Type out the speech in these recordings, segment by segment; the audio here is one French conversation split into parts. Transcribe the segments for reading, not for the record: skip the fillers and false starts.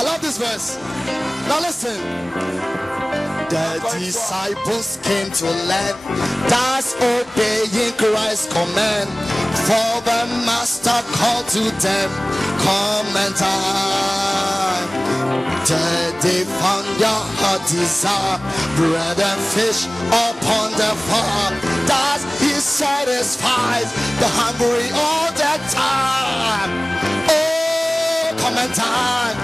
I love this verse. Now listen. The disciples came to learn, thus obeying Christ's command. For the master called to them, come and dine. They found their heart desire, bread and fish upon the farm. Thus he satisfies the hungry all the time. Oh, come and dine.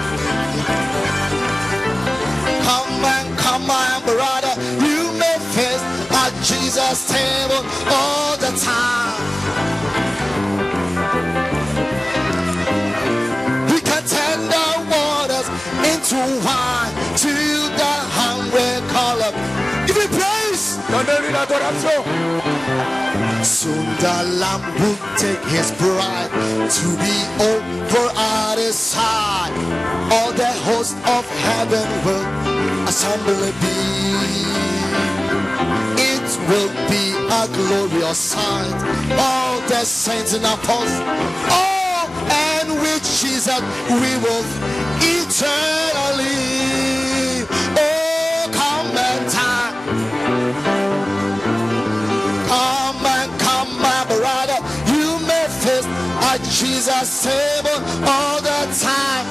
Come on, brother, you may feast at Jesus' table all the time. He can turn the waters into wine to the hungry call up. Give me praise. Soon the Lamb will take his bride to be over at his side. All the host of heaven will assembly be. It will be a glorious sight. All the saints and apostles, oh, and with Jesus we will eternally. Oh, come and time. Come, my brother, you may feast at Jesus' table all the time.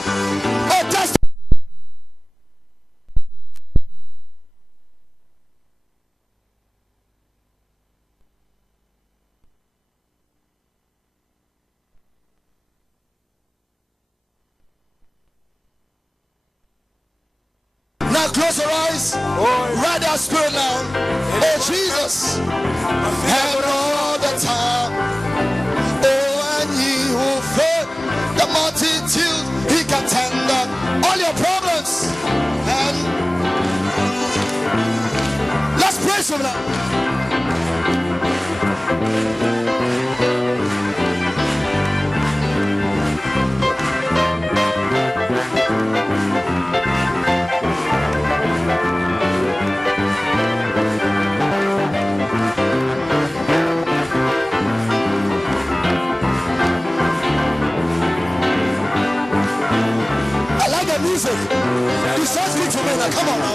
Oh, that's now close your eyes. Right that spirit now. Oh Jesus. And all the time. Oh, and he who fed the multitude, he can tender all your problems. And let's praise him now. Music. It sounds good to me now. Come on now.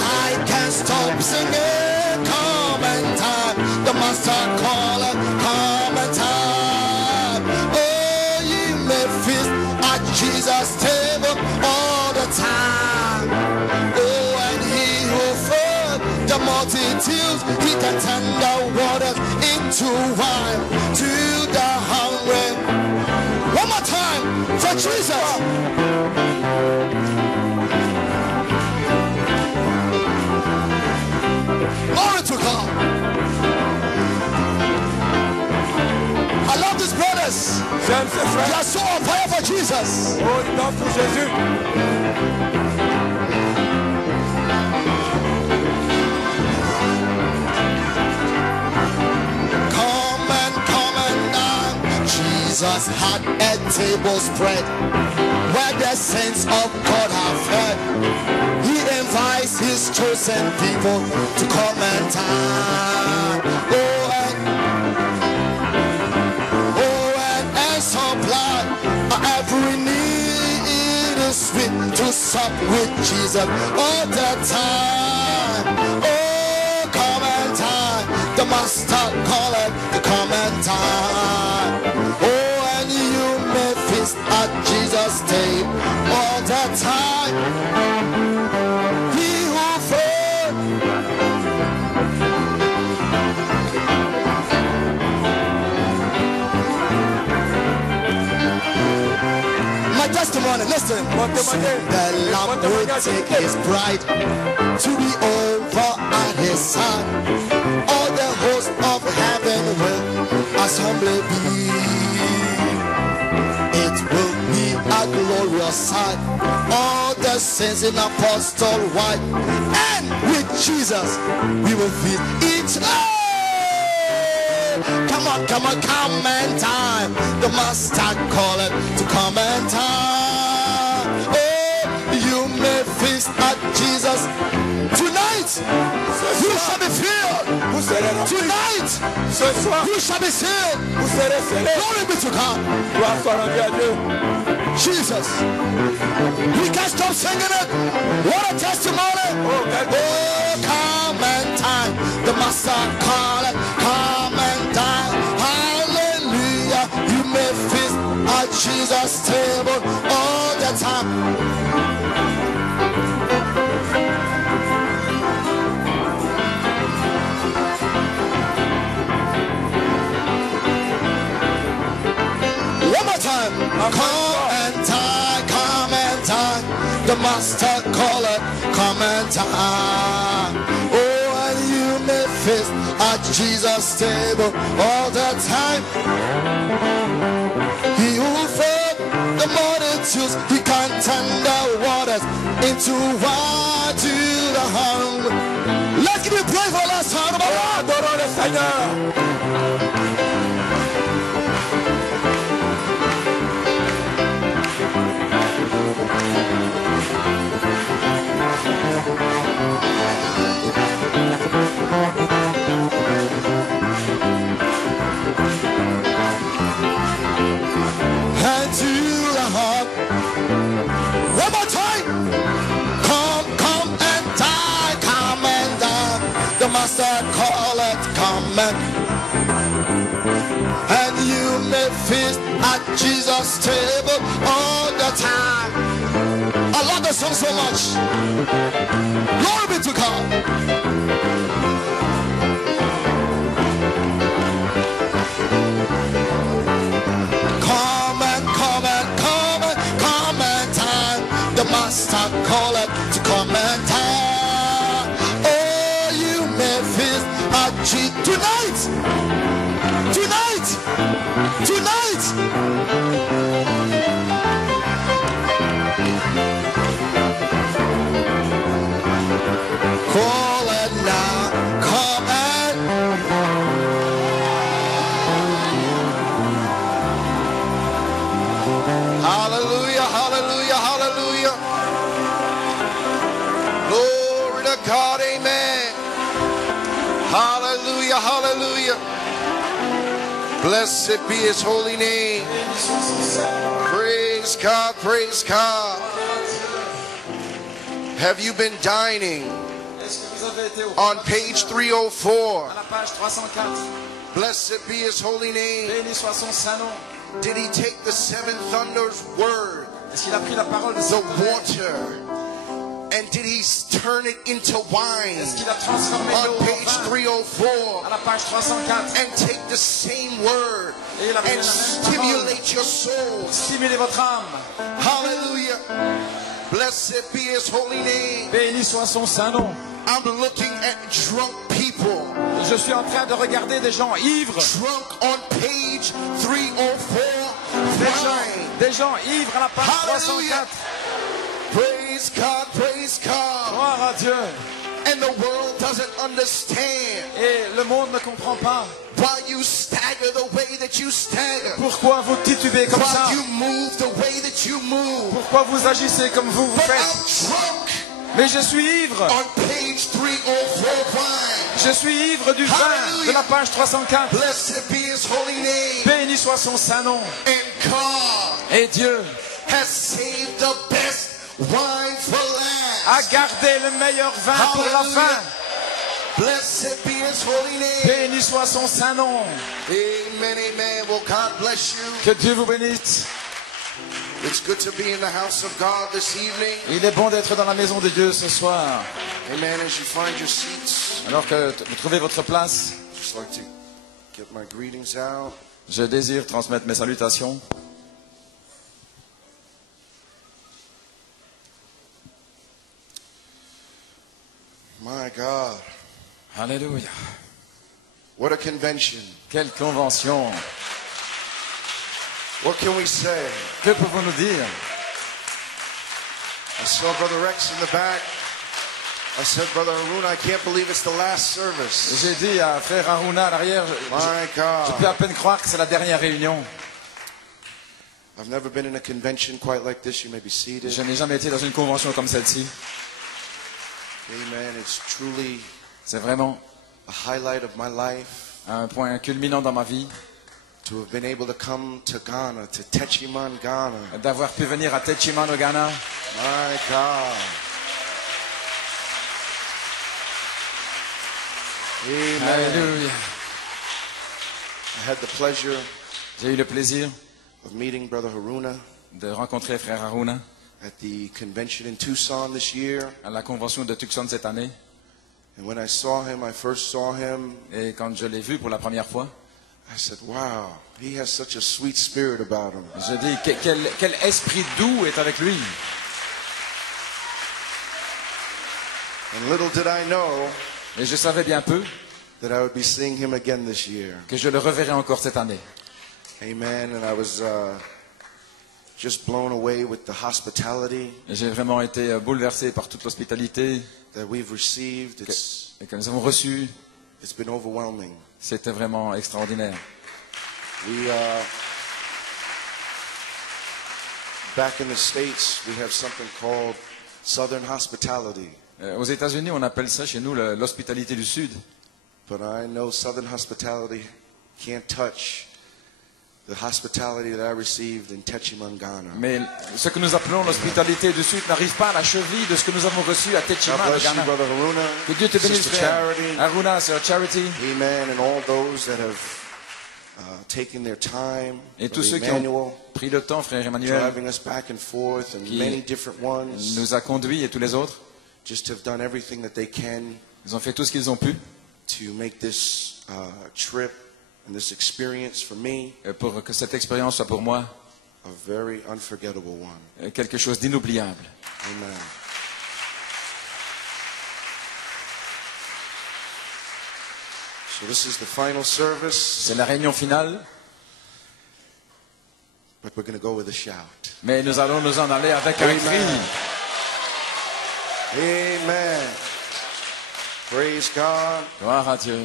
I can't stop singing. Come and time. The master caller, come and time. Oh, ye may feast at Jesus' table all the time. Oh, and he who fed the multitudes, he can turn the waters into wine to the hungry. One more time for Jesus. Glory to God. I love these brothers. They are so on fire for Jesus. Oh, ils dansent pour Jésus. Come and down. Jesus had a table spread where the saints of God have fed. He invites his chosen people to come and dine. Supply every need is sweet to sup with Jesus all the time. Oh, come and dine. The master calleth to come and dine. Oh, and you may feast at Jesus' table all the time. He who fed testimony, listen. The Lamb will take his bride to be over at his side. All the hosts of heaven will assembly be. It will be a glorious sight. All the saints in apostle white, and with Jesus we will feast each other. come on, come and time. The master call it to come and time. Oh, you may feast at Jesus. Tonight, you shall be filled. Tonight, you shall be sealed. Glory be to God. Jesus. We can't stop singing it. What a testimony. Oh, come and time. The master call it. Come and time. Hallelujah. You may feast at Jesus' table all the time. Come and time, the master call it, come and time. Oh, and you may feast at Jesus' table all the time. He who fed the multitudes, he can turn the waters into wine to the hungry. Let's give you praise for last time. Adorons le Seigneur. And to the heart, one more time. Come and die, come and die. The master call it, come and you may feast at Jesus' table all the time. I love the song so much. Glory be to God. The master call it to come and time. Oh, you may feast at Jesus tonight. Call it now, come and hallelujah, hallelujah, hallelujah. Glory to God, amen. Hallelujah, hallelujah. Blessed be his holy name. Praise God, praise God. Have you been dining on page 304? Blessed be his holy name. Did he take the seven thunders word, the water, and did he turn it into wine on page 304 and take the same word and stimulate your soul? Hallelujah. Blessed be his holy name. Béni soit son saint nom. I'm looking at drunk people. Je suis en train de regarder des gens ivres. Drunk on page 304. Des gens ivres à la page 304. Praise God, praise God. Gloire à Dieu. And the world doesn't understand. Et le monde ne comprend pas. Why you stagger the way that you stagger. Pourquoi vous titubez comme ça? Why you move the way that you move. Pourquoi vous agissez comme vous But faites? I'm drunk. Mais je suis ivre. On page 304 wine. Je suis ivre du vin de la page 304. Blessed be his holy name. Béni soit son saint nom. And God Et Dieu has saved the best wine for a last. gardé le meilleur vin pour la fin. Blessed be his holy name. Béni soit son saint nom. Amen, amen. Well, God bless you. Que Dieu vous bénisse. It's good to be in the house of God this evening. Il est bon d'être dans la maison de Dieu ce soir. Amen. As you find your seats, Alors que vous trouvez votre place, just like to get my greetings out. je désire transmettre mes salutations. My God. Alléluia. What a convention. Quelle convention. What can we say? Que pouvons-nous dire? I saw Brother Rex in the back. I said, Brother Haruna, I can't believe it's the last service. J'ai dit à frère Haruna à l'arrière, My je peux à God. peine croire que c'est la dernière réunion. I've never been in a convention quite like this. You may be seated. Je n'ai jamais été dans une convention comme celle-ci. Amen. It's truly C'est vraiment a highlight of my life un point culminant dans ma vie to have been able to come to Ghana, to Techiman, Ghana. d'avoir pu venir à Techiman au Ghana. My God. Amen. Alléluia. I had the pleasure J'ai eu le plaisir of meeting Brother Haruna de rencontrer frère Haruna at the convention in Tucson this year. à la convention de Tucson cette année. And when I saw him, I first saw him, Et quand je l'ai vu pour la première fois, I said, wow, he has such a sweet spirit about him. je dis quel esprit doux est avec lui. And little did I know Et je savais bien peu that I would be seeing him again this year. que je le reverrai encore cette année. Amen. And I was just blown away with the hospitality Et j'ai vraiment été bouleversé par toute l'hospitalité that we've received. et que nous avons reçue. It's been overwhelming. C'était vraiment extraordinaire. We back in the States, we have something called Southern hospitality. Aux États-Unis, on appelle ça chez nous l'hospitalité du Sud. But I know Southern hospitality can't touch the hospitality that I received in Techiman, Ghana. Mais ce que nous appelons l'hospitalité du Sud n'arrive pas à la cheville de ce que nous avons reçu à God Techiman, au bless you, Ghana. Brother Haruna, Que Dieu te bénisse, Sister frère. Charity. Haruna, Sœur Charity. Amen. And all those that have taken their time. Et tous Brother ceux qui Emmanuel, ont pris le temps, frère Emmanuel, driving us back and forth, and qui many different ones, nous a conduits et tous les autres. just have done everything that they can Ils ont fait tout ce qu'ils ont pu to make this trip and this experience for me pour que cette expérience soit pour moi a very unforgettable one. quelque chose d'inoubliable. Amen. So this is the final service, C'est la réunion finale, but we're going to go with a shout. mais nous allons nous en aller avec un Amen. cri. Amen. Praise God. Gloire à Dieu.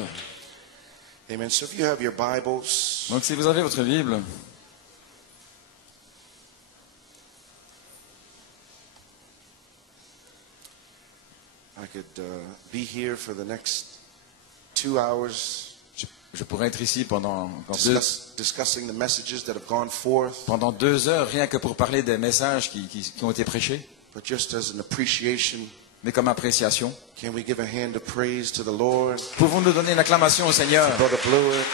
Amen. So if you have your Bibles, Donc si vous avez votre Bible, I could be here for the next 2 hours je pourrais être ici pendant discussing the messages that have gone forth, pendant 2 heures, rien que pour parler des messages qui ont été prêchés. but just as an appreciation, Mais comme appréciation, can we give a hand of praise to the Lord? pouvons-nous donner une acclamation au Seigneur. Brother Blewett,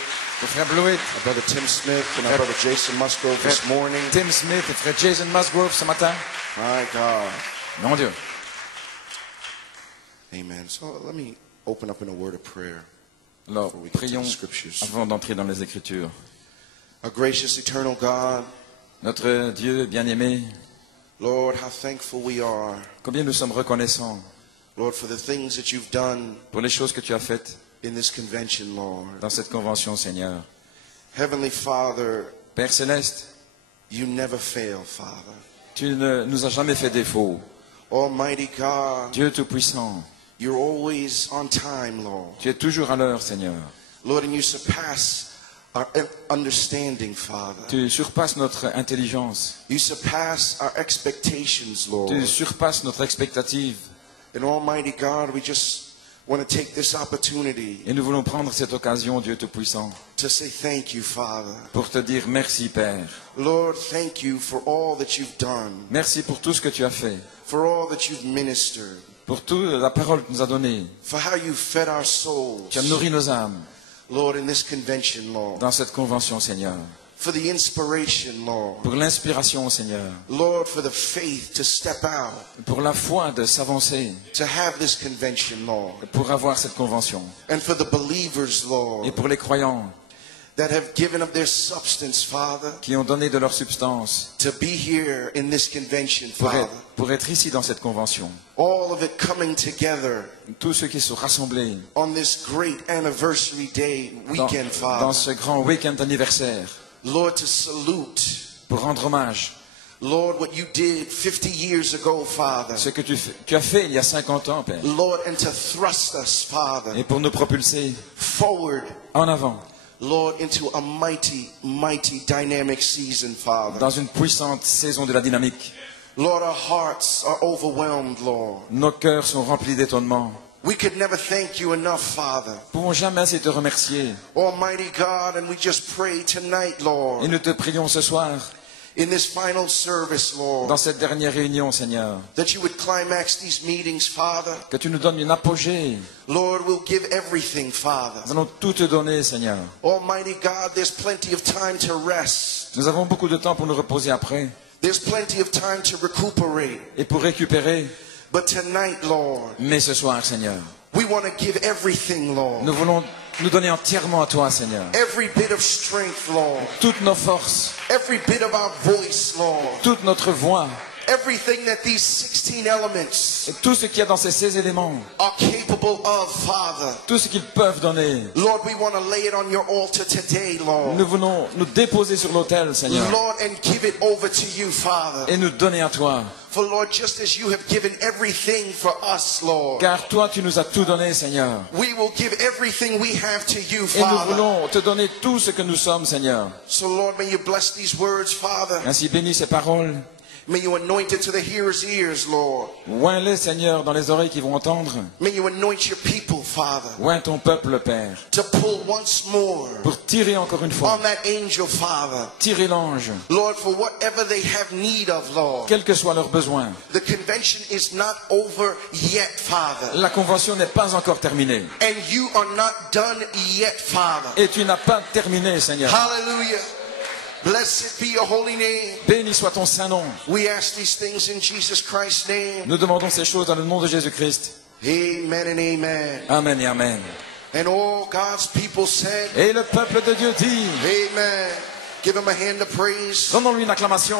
Au frère Blewett, Brother Tim Smith, and our Brother Jason Musgrove this morning. Tim Smith et frère Jason Musgrove ce matin. My God. Mon Dieu. Amen. So let me open up in a word of prayer. Alors, Before we get to prions the scriptures. avant d'entrer dans les Écritures. Our gracious, eternal God, Notre Dieu bien-aimé, Lord, how thankful we are, combien nous sommes reconnaissants Lord, for the things that you've done pour les choses que tu as faites in this convention, Lord. dans cette convention, Seigneur. Heavenly Father, Père Céleste, you never fail, Father. tu ne nous as jamais fait défaut. Almighty God, Dieu Tout-Puissant, you're always on time, Lord. tu es toujours à l'heure, Seigneur. Lord, and you surpass our understanding, Father. Tu surpasses notre intelligence. You surpass our expectations, Lord. Tu surpasses notre expectative. And Almighty God, we just want to take this opportunity Et nous voulons prendre cette occasion, Dieu Tout-Puissant, to say thank you, Father. pour te dire merci, Père. Lord, thank you for all that you've done, Merci pour tout ce que tu as fait, for all that you've ministered, pour toute la parole que tu nous as donnée. for how you fed our souls, Tu as nourri nos âmes Lord, in this convention, Lord, dans cette convention, Seigneur. for the inspiration, Lord, Pour l'inspiration, Seigneur. Lord, for the faith to step out, Pour la foi de s'avancer, to have this convention, Lord, pour avoir cette convention. and for the believers, Et Lord, pour les croyants that have given of their substance, Father, qui ont donné de leur substance to be here in this convention, Father. pour être ici dans cette convention. All of it coming together Tous ceux qui sont rassemblés on this great anniversary day, dans, weekend, dans Father. ce grand week-end anniversaire Lord, to salute pour rendre hommage Lord, what you did 50 years ago, Father. Ce que tu as fait il y a 50 ans, Père. Lord, and to thrust us, Father, Et pour nous propulser forward, en avant, Lord, into a mighty, mighty dynamic season, Father. dans une puissante saison de la dynamique. Lord, our hearts are overwhelmed, Lord. Nos cœurs sont remplis d'étonnement. We could never thank you enough, Father. Nous ne pouvons jamais assez te remercier. Almighty God, and we just pray tonight, Et Lord, nous te prions ce soir, in this final service, dans Lord, cette dernière réunion, Seigneur, that you would climax these meetings, Father. que tu nous donnes une apogée. Lord, we'll give everything, Father. Nous allons tout te donner, Seigneur. Almighty God, there's plenty of time to rest. Nous avons beaucoup de temps pour nous reposer après There's plenty of time to recuperate. et pour récupérer. But tonight, Lord, Mais ce soir, Seigneur, we want to give everything, Lord. nous voulons nous donner entièrement à toi, Seigneur. Every bit of strength, Lord. Toutes nos forces, Every bit of our voice, Lord. toute notre voix, Everything that these 16 elements et tout ce qu'il y a dans ces 16 éléments, are capable of, Father. tout ce qu'ils peuvent donner, Lord, we want to lay it on your altar today, Lord. nous voulons nous déposer sur l'autel, Seigneur, Lord, and give it over to you, Father. et nous donner à toi. For Lord, just as you have given everything for us, Lord, Car toi, tu nous as tout donné, Seigneur. we will give everything we have to you, Et nous Father. voulons te donner tout ce que nous sommes, Seigneur. So Lord, may you bless these words, Father. Ainsi bénis ces paroles. May you anoint it to the hearer's ears, Lord. Oins-les, Seigneur, dans les oreilles qui vont entendre. May you anoint your people, Father, Oins ton peuple, Père, to pull once more pour tirer encore une fois. on that angel, Father. Tirer l'ange, Lord, for whatever they have need of, Lord. quels que soient leurs besoins. The convention is not over yet, Father. La convention n'est pas encore terminée. And you are not done yet, Father. Et tu n'as pas terminé, Seigneur. Hallelujah. Blessed be your holy name. Béni soit ton saint nom. We ask these things in Jesus Christ's name. Nous demandons ces choses dans le nom de Jésus-Christ. Amen and amen. Amen et amen. And all God's people said, Et le peuple de Dieu dit, amen. Give him a hand of praise. donnons-lui une acclamation.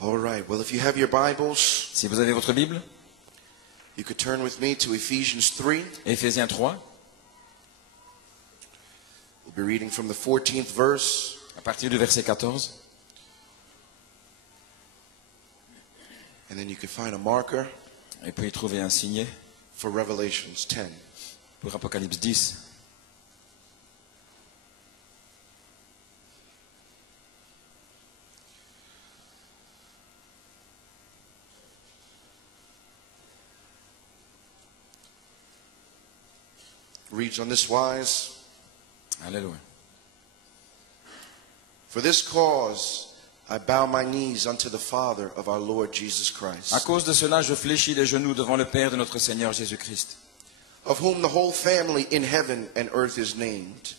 All right. Well, if you have your Bibles, Si vous avez votre Bible, you could turn with me to Ephesians 3. Éphésiens 3, We'll be reading from the 14th verse. à partir du verset 14. And then you can find a marker Et puis trouver un signet for Revelations 10. pour Apocalypse 10. Reads on this wise. Alléluia. For this cause I bow my knees unto the Father of our Lord Jesus À Christ, cause de cela, je fléchis les genoux devant le Père de notre Seigneur Jésus-Christ, of whom the whole family in heaven and earth is named,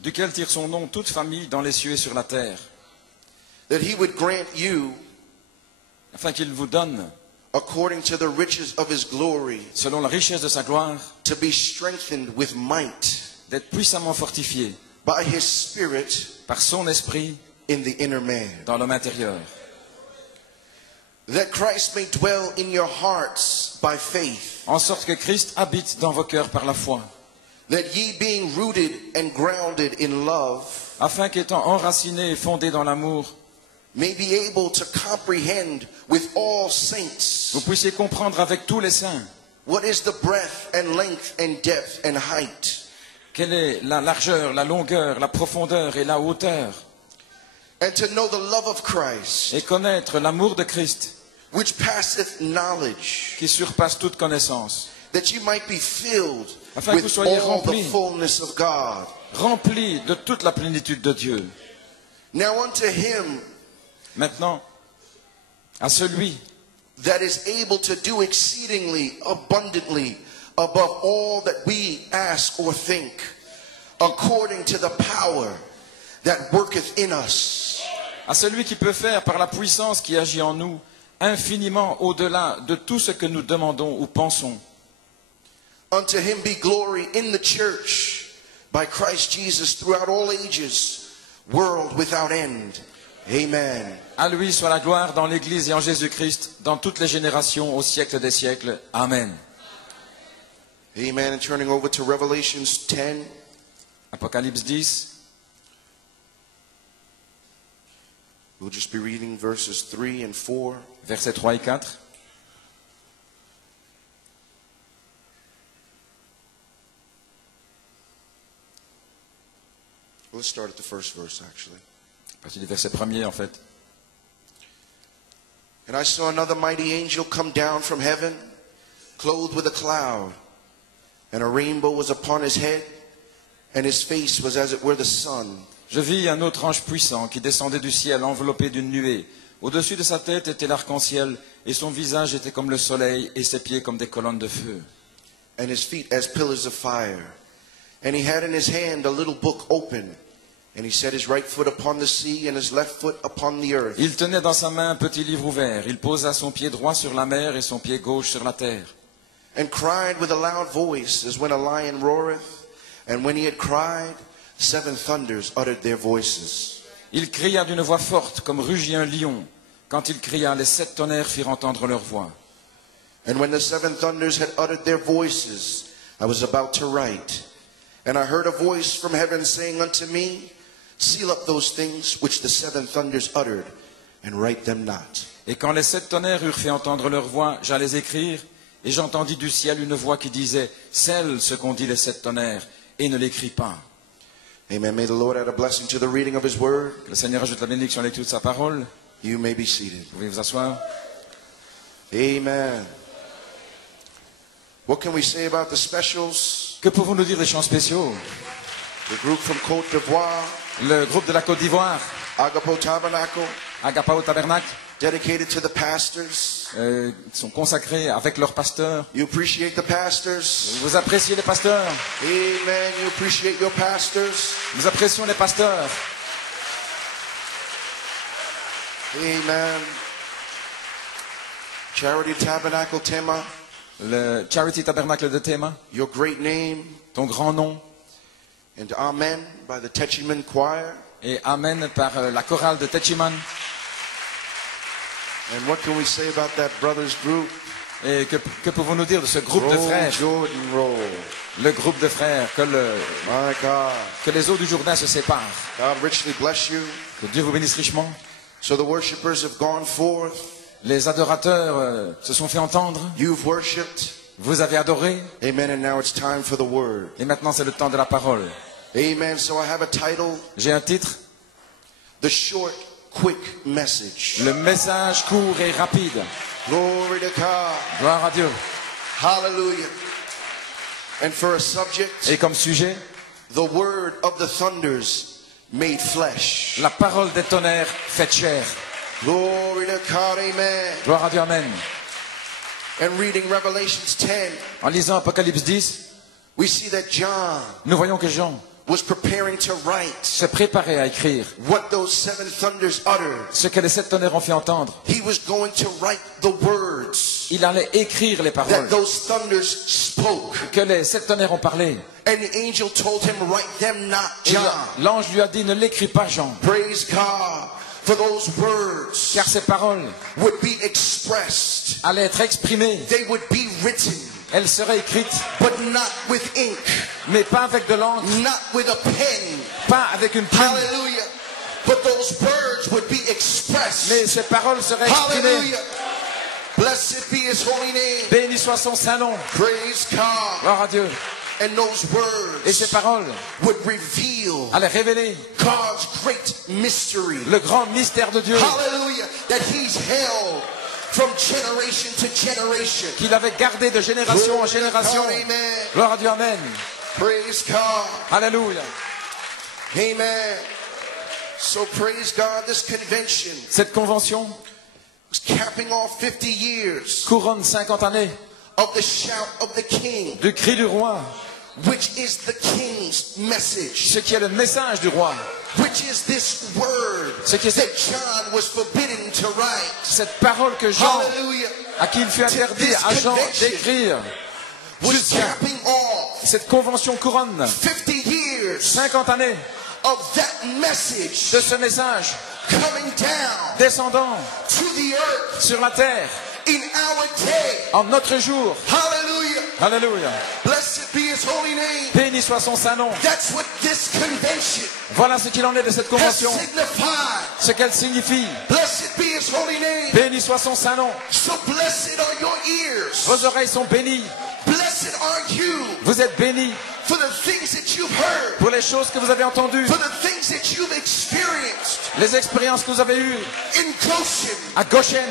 duquel tire son nom toute famille dans les cieux et sur la terre, that he would grant you, afin qu'il vous donne, according to the riches of his glory, selon la richesse de sa gloire, to be strengthened with might d'être puissamment fortifié by his Spirit par son esprit in the inner man, dans l'homme intérieur, that Christ may dwell in your hearts by faith, en sorte que Christ habite dans vos cœurs par la foi, that ye being rooted and grounded in love, afin qu'étant enracinés et fondés dans l'amour, may be able to comprehend with all saints vous puissiez comprendre avec tous les saints what is the breadth and length and depth and height, quelle est la largeur, la longueur, la profondeur et la hauteur, and to know the love of Christ, et connaître l'amour de Christ which passeth knowledge, qui surpasse toute connaissance, that you might be filled Afin que vous with soyez all the remplis. fullness of God. rempli de toute la plénitude de Dieu. Now unto him Maintenant, à celui that is able to do exceedingly abundantly above all that we ask or think, according to the power that worketh in us. à celui qui peut faire par la puissance qui agit en nous infiniment au-delà de tout ce que nous demandons ou pensons. Unto him be glory in the church by Christ Jesus throughout all ages, world without end. Amen. À lui soit la gloire dans l'Église et en Jésus-Christ, dans toutes les générations, au siècle des siècles. Amen. Amen. And turning over to Revelations 10. Apocalypse 10, We'll just be reading verses 3 and 4. versets 3 et 4. Let's start at the first verse, actually. À partir du verset 1er, en fait. And I saw another mighty angel come down from heaven, clothed with a cloud, and a rainbow was upon his head, and his face was as it were the sun. Je vis un autre ange puissant qui descendait du ciel enveloppé d'une nuée. Au-dessus de sa tête était l'arc-en-ciel, et son visage était comme le soleil, et ses pieds comme des colonnes de feu. And his feet as pillars of fire. And he had in his hand a little book open, and he set his right foot upon the sea and his left foot upon the earth. Il tenait dans sa main un petit livre ouvert. Il posa son pied droit sur la mer et son pied gauche sur la terre. And cried with a loud voice, as when a lion roareth. And when he had cried, 7 thunders uttered their voices. Il cria d'une voix forte, comme rugit un lion. Quand il cria, les 7 tonnerres firent entendre leur voix. And when the 7 thunders had uttered their voices, I was about to write. And I heard a voice from heaven saying unto me, seal up those things which the 7 thunders uttered, and write them not. Et quand les 7 tonnerres eurent fait entendre leur voix, j'allais écrire, et j'entendis du ciel une voix qui disait, scelle ce qu'ont dit les 7 tonnerres, et ne l'écris pas. Amen. May the Lord add a blessing to the reading of his word. Que le Seigneur ajoute la bénédiction à l'écoute de sa parole. You may be seated. Vous pouvez vous asseoir. Amen. What can we say about the specials? Que pouvons-nous dire des chants spéciaux? The group from Côte d'Ivoire, Le groupe de la Côte d'Ivoire, Agapo Tabernacle, Agapao Tabernacle, dedicated to the pastors. sont consacrés avec leurs pasteurs. You appreciate the pastors. Vous appréciez les pasteurs? Amen. You appreciate your pastors. Nous apprécions les pasteurs. Amen. Charity Tabernacle Tema, Le Charity Tabernacle de Théma, your great name, ton grand nom, and Amen by the Techiman Choir. et Amen par la chorale de Techiman. And what can we say about that brothers group? Et que pouvons-nous dire de ce groupe de Roll, frères? Jordan, roll. Le groupe de frères, My God. que les eaux du Jourdain se séparent. God richly bless you. Que Dieu vous bénisse richement. So the worshipers have gone forth. Les adorateurs se sont fait entendre. You've worshipped. Vous avez adoré. Amen. And now it's time for the word. Et maintenant, c'est le temps de la parole. Amen. So I have a title, J'ai un titre. The Short, Quick Message. Le message court et rapide. Glory to God. Gloire à Dieu. Hallelujah. And for a subject, Et comme sujet, the word of the thunders made flesh. la parole des tonnerres faite chair. Glory to God. Amen. Gloire à Dieu, amen. And reading Revelations 10, En lisant Apocalypse 10, we see that John nous voyons que Jean was preparing to write se préparait à écrire what those 7 thunders uttered. ce que les 7 tonnerres ont fait entendre. He was going to write the words Il allait écrire les that paroles those thunders spoke. que les 7 tonnerres ont parlé. And the angel told him, write them not, Et John. l'ange lui a dit, ne l'écris pas, Jean, Praise God for those words car ces paroles would be expressed. allaient être exprimées. They would be written, Elles seraient écrites, but not with ink, mais pas avec de l'encre, not with a pen. pas avec une plume. Hallelujah. But those words would be expressed. Mais ces paroles seraient exprimées. Hallelujah. Blessed be his holy name. Béni soit son saint nom. Praise God. Gloire à Dieu. And those Et ces words paroles would reveal allaient révéler God's great mystery. le grand mystère de Dieu Hallelujah. That he's held from generation to generation. qu'il avait gardé de génération en génération. Amen. Gloire à Dieu, amen. Praise God. Alléluia. Amen. So praise God, this convention Cette convention was capping off 50 years couronne 50 années of the shout of the king, du cri du roi, which is the king's message, ce qui est le message du roi, which is this word Ce qui est- that John was forbidden to write. cette parole que Jean, Hallelujah. à qui il fut interdit à Jean d'écrire, Was jusqu'à capping off cette convention couronne 50 years 50 années of that message de ce message coming down descendant to the earth sur la terre in our day. en notre jour. Hallelujah. Alléluia. Blessed be his holy name. Béni soit son saint nom. That's what this convention Voilà ce qu'il en est de cette has convention, signified. ce qu'elle signifie. Blessed be his holy name. Béni soit son saint nom. So blessed are your ears. Vos oreilles sont bénies. Blessed are you Vous êtes bénis for the things that you've heard, pour les choses que vous avez entendues, for the things that you've experienced les expériences que vous avez eues in Goshen. à Goshen.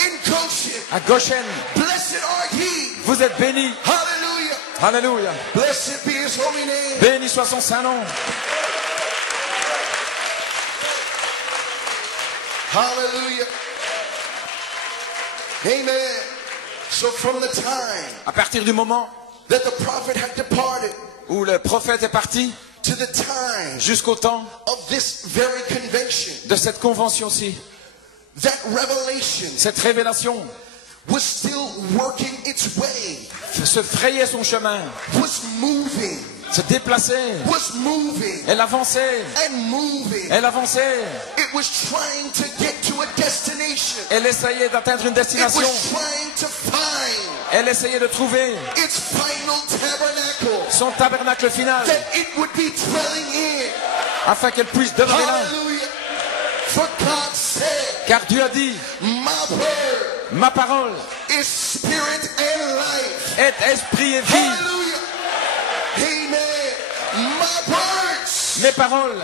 In Goshen. À Goshen. Blessed are ye. Vous êtes bénis. Hallelujah. Alléluia. Blessed be his holy name. Béni soit son saint nom. Hallelujah. Amen. So from the time À partir du moment that the prophet had departed où le prophète est parti to the time jusqu'au temps of this very convention, de cette convention-ci, that revelation cette révélation was still working its way, se frayait son chemin, was moving, se déplaçait, was moving elle avançait, and moving. elle avançait, It was trying to get to a destination. elle essayait d'atteindre une It destination, was trying to find elle essayait de trouver its final tabernacle son tabernacle final that it would be dwelling in. afin qu'elle puisse demeurer là. Hallelujah. For God said, Car Dieu a dit, my word ma parole is spirit and life. est esprit et vie. Hallelujah. Amen. My words Mes paroles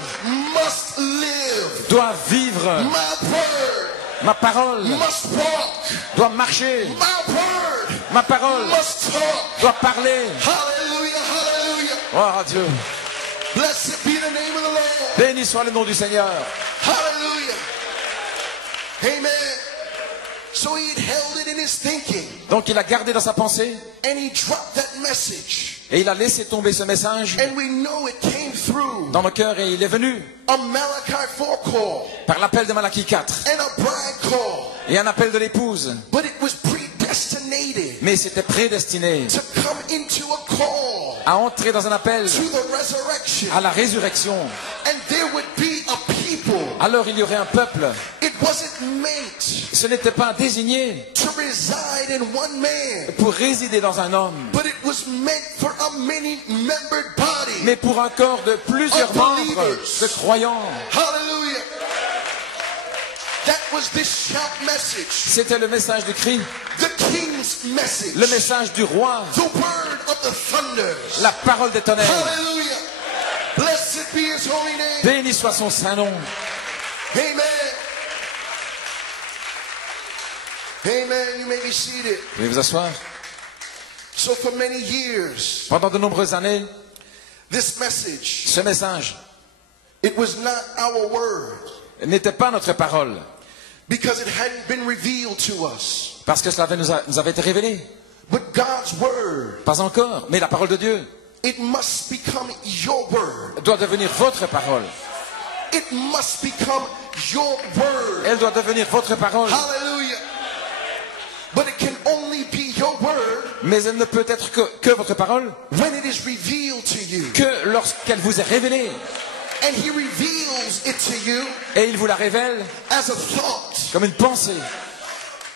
must live. doivent vivre, My word ma parole must walk. doit marcher, My word ma parole must talk. doit parler. Hallelujah. Hallelujah. Oh Dieu, Blessed be the name of the Lord. béni soit le nom du Seigneur. Hallelujah. Amen. So he had held it in his thinking Donc il a gardé dans sa pensée and he dropped that message. et il a laissé tomber ce message And we know it came through dans le cœur et il est venu a Malachi 4 call par l'appel de Malachie 4 and a bride call. et un appel de l'épouse. But it was predestinated Mais c'était prédestiné to come into a call à entrer dans un appel to the resurrection. à la résurrection. And there would be a people. Alors il y aurait un peuple. It wasn't meant Ce n'était pas désigné to reside in one man, pour résider dans un homme, but it was meant for a many-membered body. mais pour un corps de plusieurs membres, de croyants. Hallelujah. That was this shout message. C'était le message du cri, The king's message. le message du roi, The word of the thunders. la parole des tonnerres. Hallelujah. Blessed be his holy name. Béni soit son saint nom. Amen. Amen. You may be seated. Vous pouvez vous asseoir. So for many years, Pendant de nombreuses années, this message, ce message it was not our word n'était pas notre parole, because it hadn't been revealed to us. parce que cela nous avait été révélé. But God's word, Pas encore, mais la parole de Dieu it must become your word. doit devenir votre parole. It must become your word. Elle doit devenir votre parole. Hallelujah. But it can only be your word Mais elle ne peut être que votre parole when it is revealed to you. que lorsqu'elle vous est révélée. And he reveals it to you Et il vous la révèle as a thought. comme une pensée.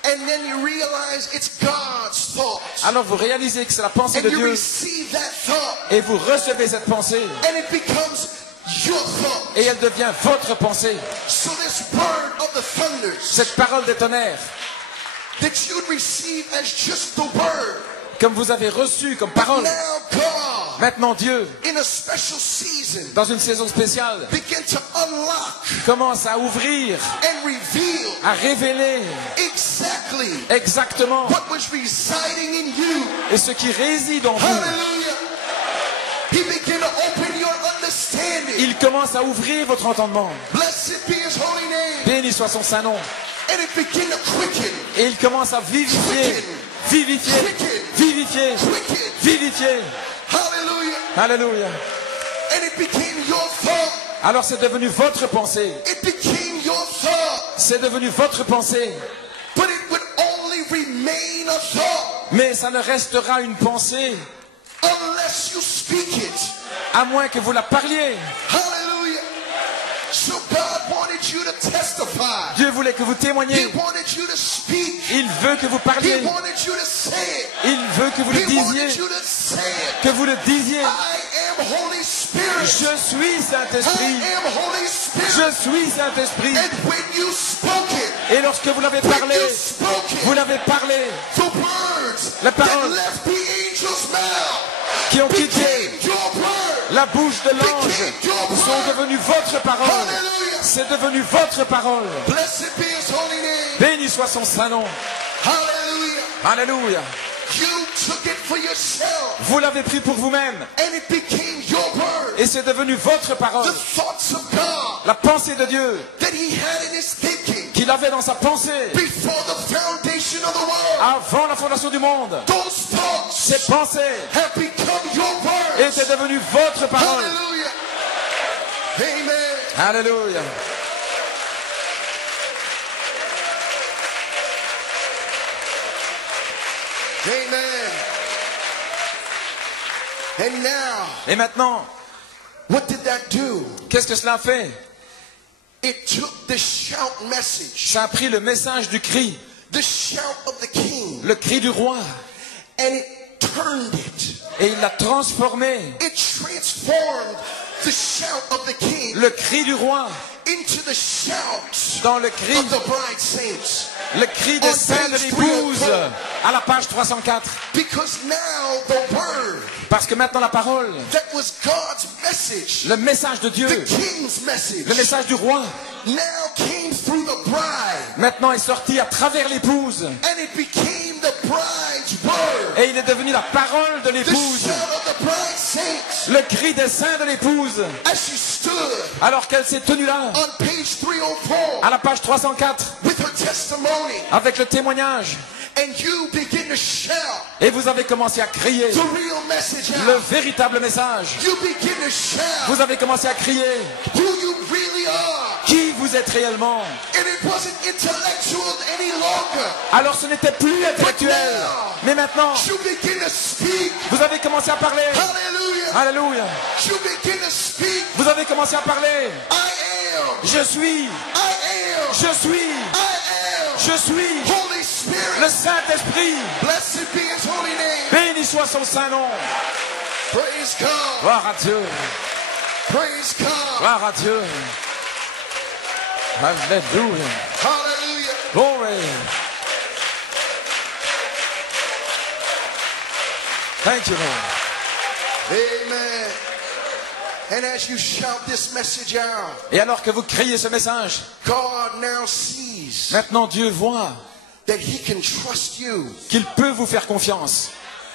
And then you realize it's God's thought. Alors vous réalisez que c'est la pensée And de you Dieu. receive that thought. Et vous recevez cette pensée. And it becomes your thought. Et elle devient votre pensée. So this word of the thunders Cette parole des tonnerres, that you'd receive as just the word. comme vous avez reçu comme But parole. now God, Maintenant Dieu, in a special season, dans une saison spéciale, begin to unlock commence à ouvrir, and reveal à révéler exactly exactement what was residing in you. et ce qui réside en vous. Hallelujah. He began to open your understanding. Il commence à ouvrir votre entendement. Blessed be his holy name. Béni soit son saint nom. And it began to quicken. Et il commence à vivifier, vivifier, vivifier, Quicken. vivifier. Hallelujah. Alléluia. And it became your thought. Alors c'est devenu votre pensée. It became your thought. C'est devenu votre pensée. But it would only remain a thought Mais ça ne restera une pensée unless you speak it. à moins que vous la parliez. Hallelujah. So God wanted you to testify. Dieu voulait que vous He témoigniez. wanted you to speak. Il veut que vous He parliez. wanted you to say it. Il veut que vous le He disiez. wanted you to say it. Que vous le disiez. I am Holy Spirit. Je suis I Saint-Esprit. am Holy Spirit. Je suis Saint-Esprit. And when you spoke it, Et lorsque vous l'avez when parlé, you spoke it, vous l'avez parlé, the words La that parole left the angel's mouth qui ont quitté became your word. la bouche de l'ange, sont devenus votre parole. Hallelujah. C'est devenu votre parole. Blessed be his holy name. Béni soit son saint nom. Hallelujah. Alléluia. You took it for yourself Vous l'avez pris pour vous-même. and it became your word. Et c'est devenu votre parole. The thoughts of God La pensée de Dieu that he had in his thinking qu'il avait dans sa pensée before the foundation of the world. avant la fondation du monde. Those thoughts Ces pensées have become your words. étaient devenues votre parole. Hallelujah. Amen. Alléluia. Amen. And now, Et maintenant, what did that do? qu'est-ce que cela a fait? It took the shout message, Ça a pris le message du cri, the shout of the king, le cri du roi, and it turned it. et il l'a transformé. It transformed the shout of the king Le cri du roi into the shout dans le cri, of the bride saints. le cri des saints de l'épouse, à la page 304. Because now the word Parce que maintenant la parole, that was God's message, le message de Dieu, the king's message, le message du roi, now came through the bride, maintenant est sorti à travers l'épouse. and it became the bride's word. Et il est devenu la parole de The l'épouse, shout of the bride saints le cri des saints de l'épouse, as she stood alors qu'elle s'est tenue là, on page 304 à la page 304, with her testimony, avec le témoignage. and you begin to shout Et vous avez commencé à crier the real message le out. véritable message. You begin to shout Vous avez commencé à crier who you really are. qui vous êtes réellement. And it wasn't intellectual any longer. Alors ce n'était plus intellectuel. Mais maintenant, You begin to speak. vous avez commencé à parler. Hallelujah. Alléluia. You begin to speak. Vous avez commencé à parler. I am. Je suis, I am. je suis, I am. je suis Holy Spirit. le Saint-Esprit. Blessed be his holy name. Béni soit son saint nom. Praise God. Gloire à Dieu. Praise God. Gloire à Dieu. Alléluia. Hallelujah. Glory. Thank you, Lord. Amen. And as you shout this message out, Et alors que vous criez ce message, God now sees maintenant Dieu voit that he can trust you, qu'il peut vous faire confiance.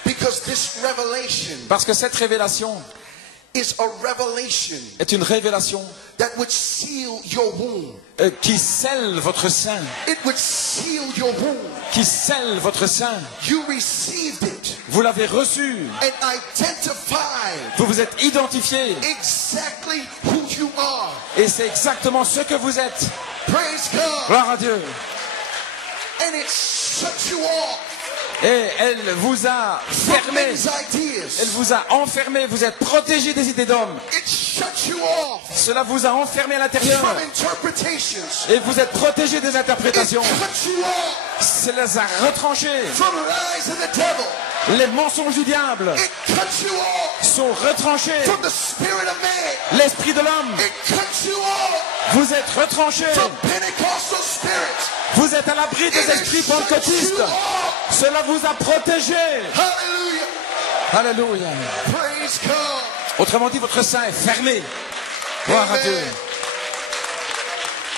because this revelation Parce que cette révélation is a revelation est une révélation that would seal your womb. qui scelle votre sein. It would seal your womb. Qui scelle votre sein. You received it Vous l'avez reçu. and identified Vous vous êtes identifié. exactly who you are. Et c'est exactement ce que vous êtes. Praise God. Gloire à Dieu. And it shut you off Et elle vous a from fermé. men's ideas. Elle vous a enfermé. Vous êtes protégé des idées d'hommes. It shut you off Cela vous a enfermé à l'intérieur. from interpretations. Et vous êtes protégé des It interprétations. cut you off Cela les a retranchés. from lies of the devil. Les mensonges du diable It cut you off sont retranchés. from the spirit of man. L'esprit de l'homme, It cut you off vous êtes retranchés. from Pentecostal spirits. Vous êtes à l'abri des esprits pentecôtistes. Cela vous a protégé. Hallelujah. Alléluia. Praise God. Autrement dit, votre sein est fermé. Gloire à Dieu.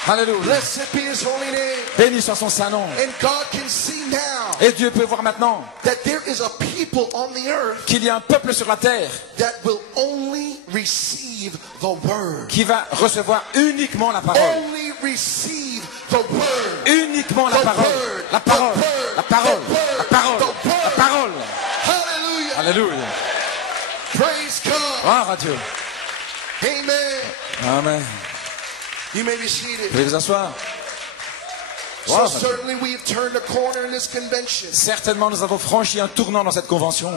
Alléluia. Blessed be his holy name. Béni soit son saint nom. And God can see now Et Dieu peut voir maintenant that there is a people on the earth qu'il y a un peuple sur la terre that will only receive the word. qui va recevoir uniquement la parole. Only receive the word. Uniquement la parole. La parole. La parole. La parole. La parole. Hallelujah. Alléluia. Praise God. Gloire à Dieu. Amen. Amen. You may be seated. Veuillez vous asseoir. So Gloire à Dieu. certainly we have turned a corner in this convention. Certainement, nous avons franchi un tournant dans cette convention.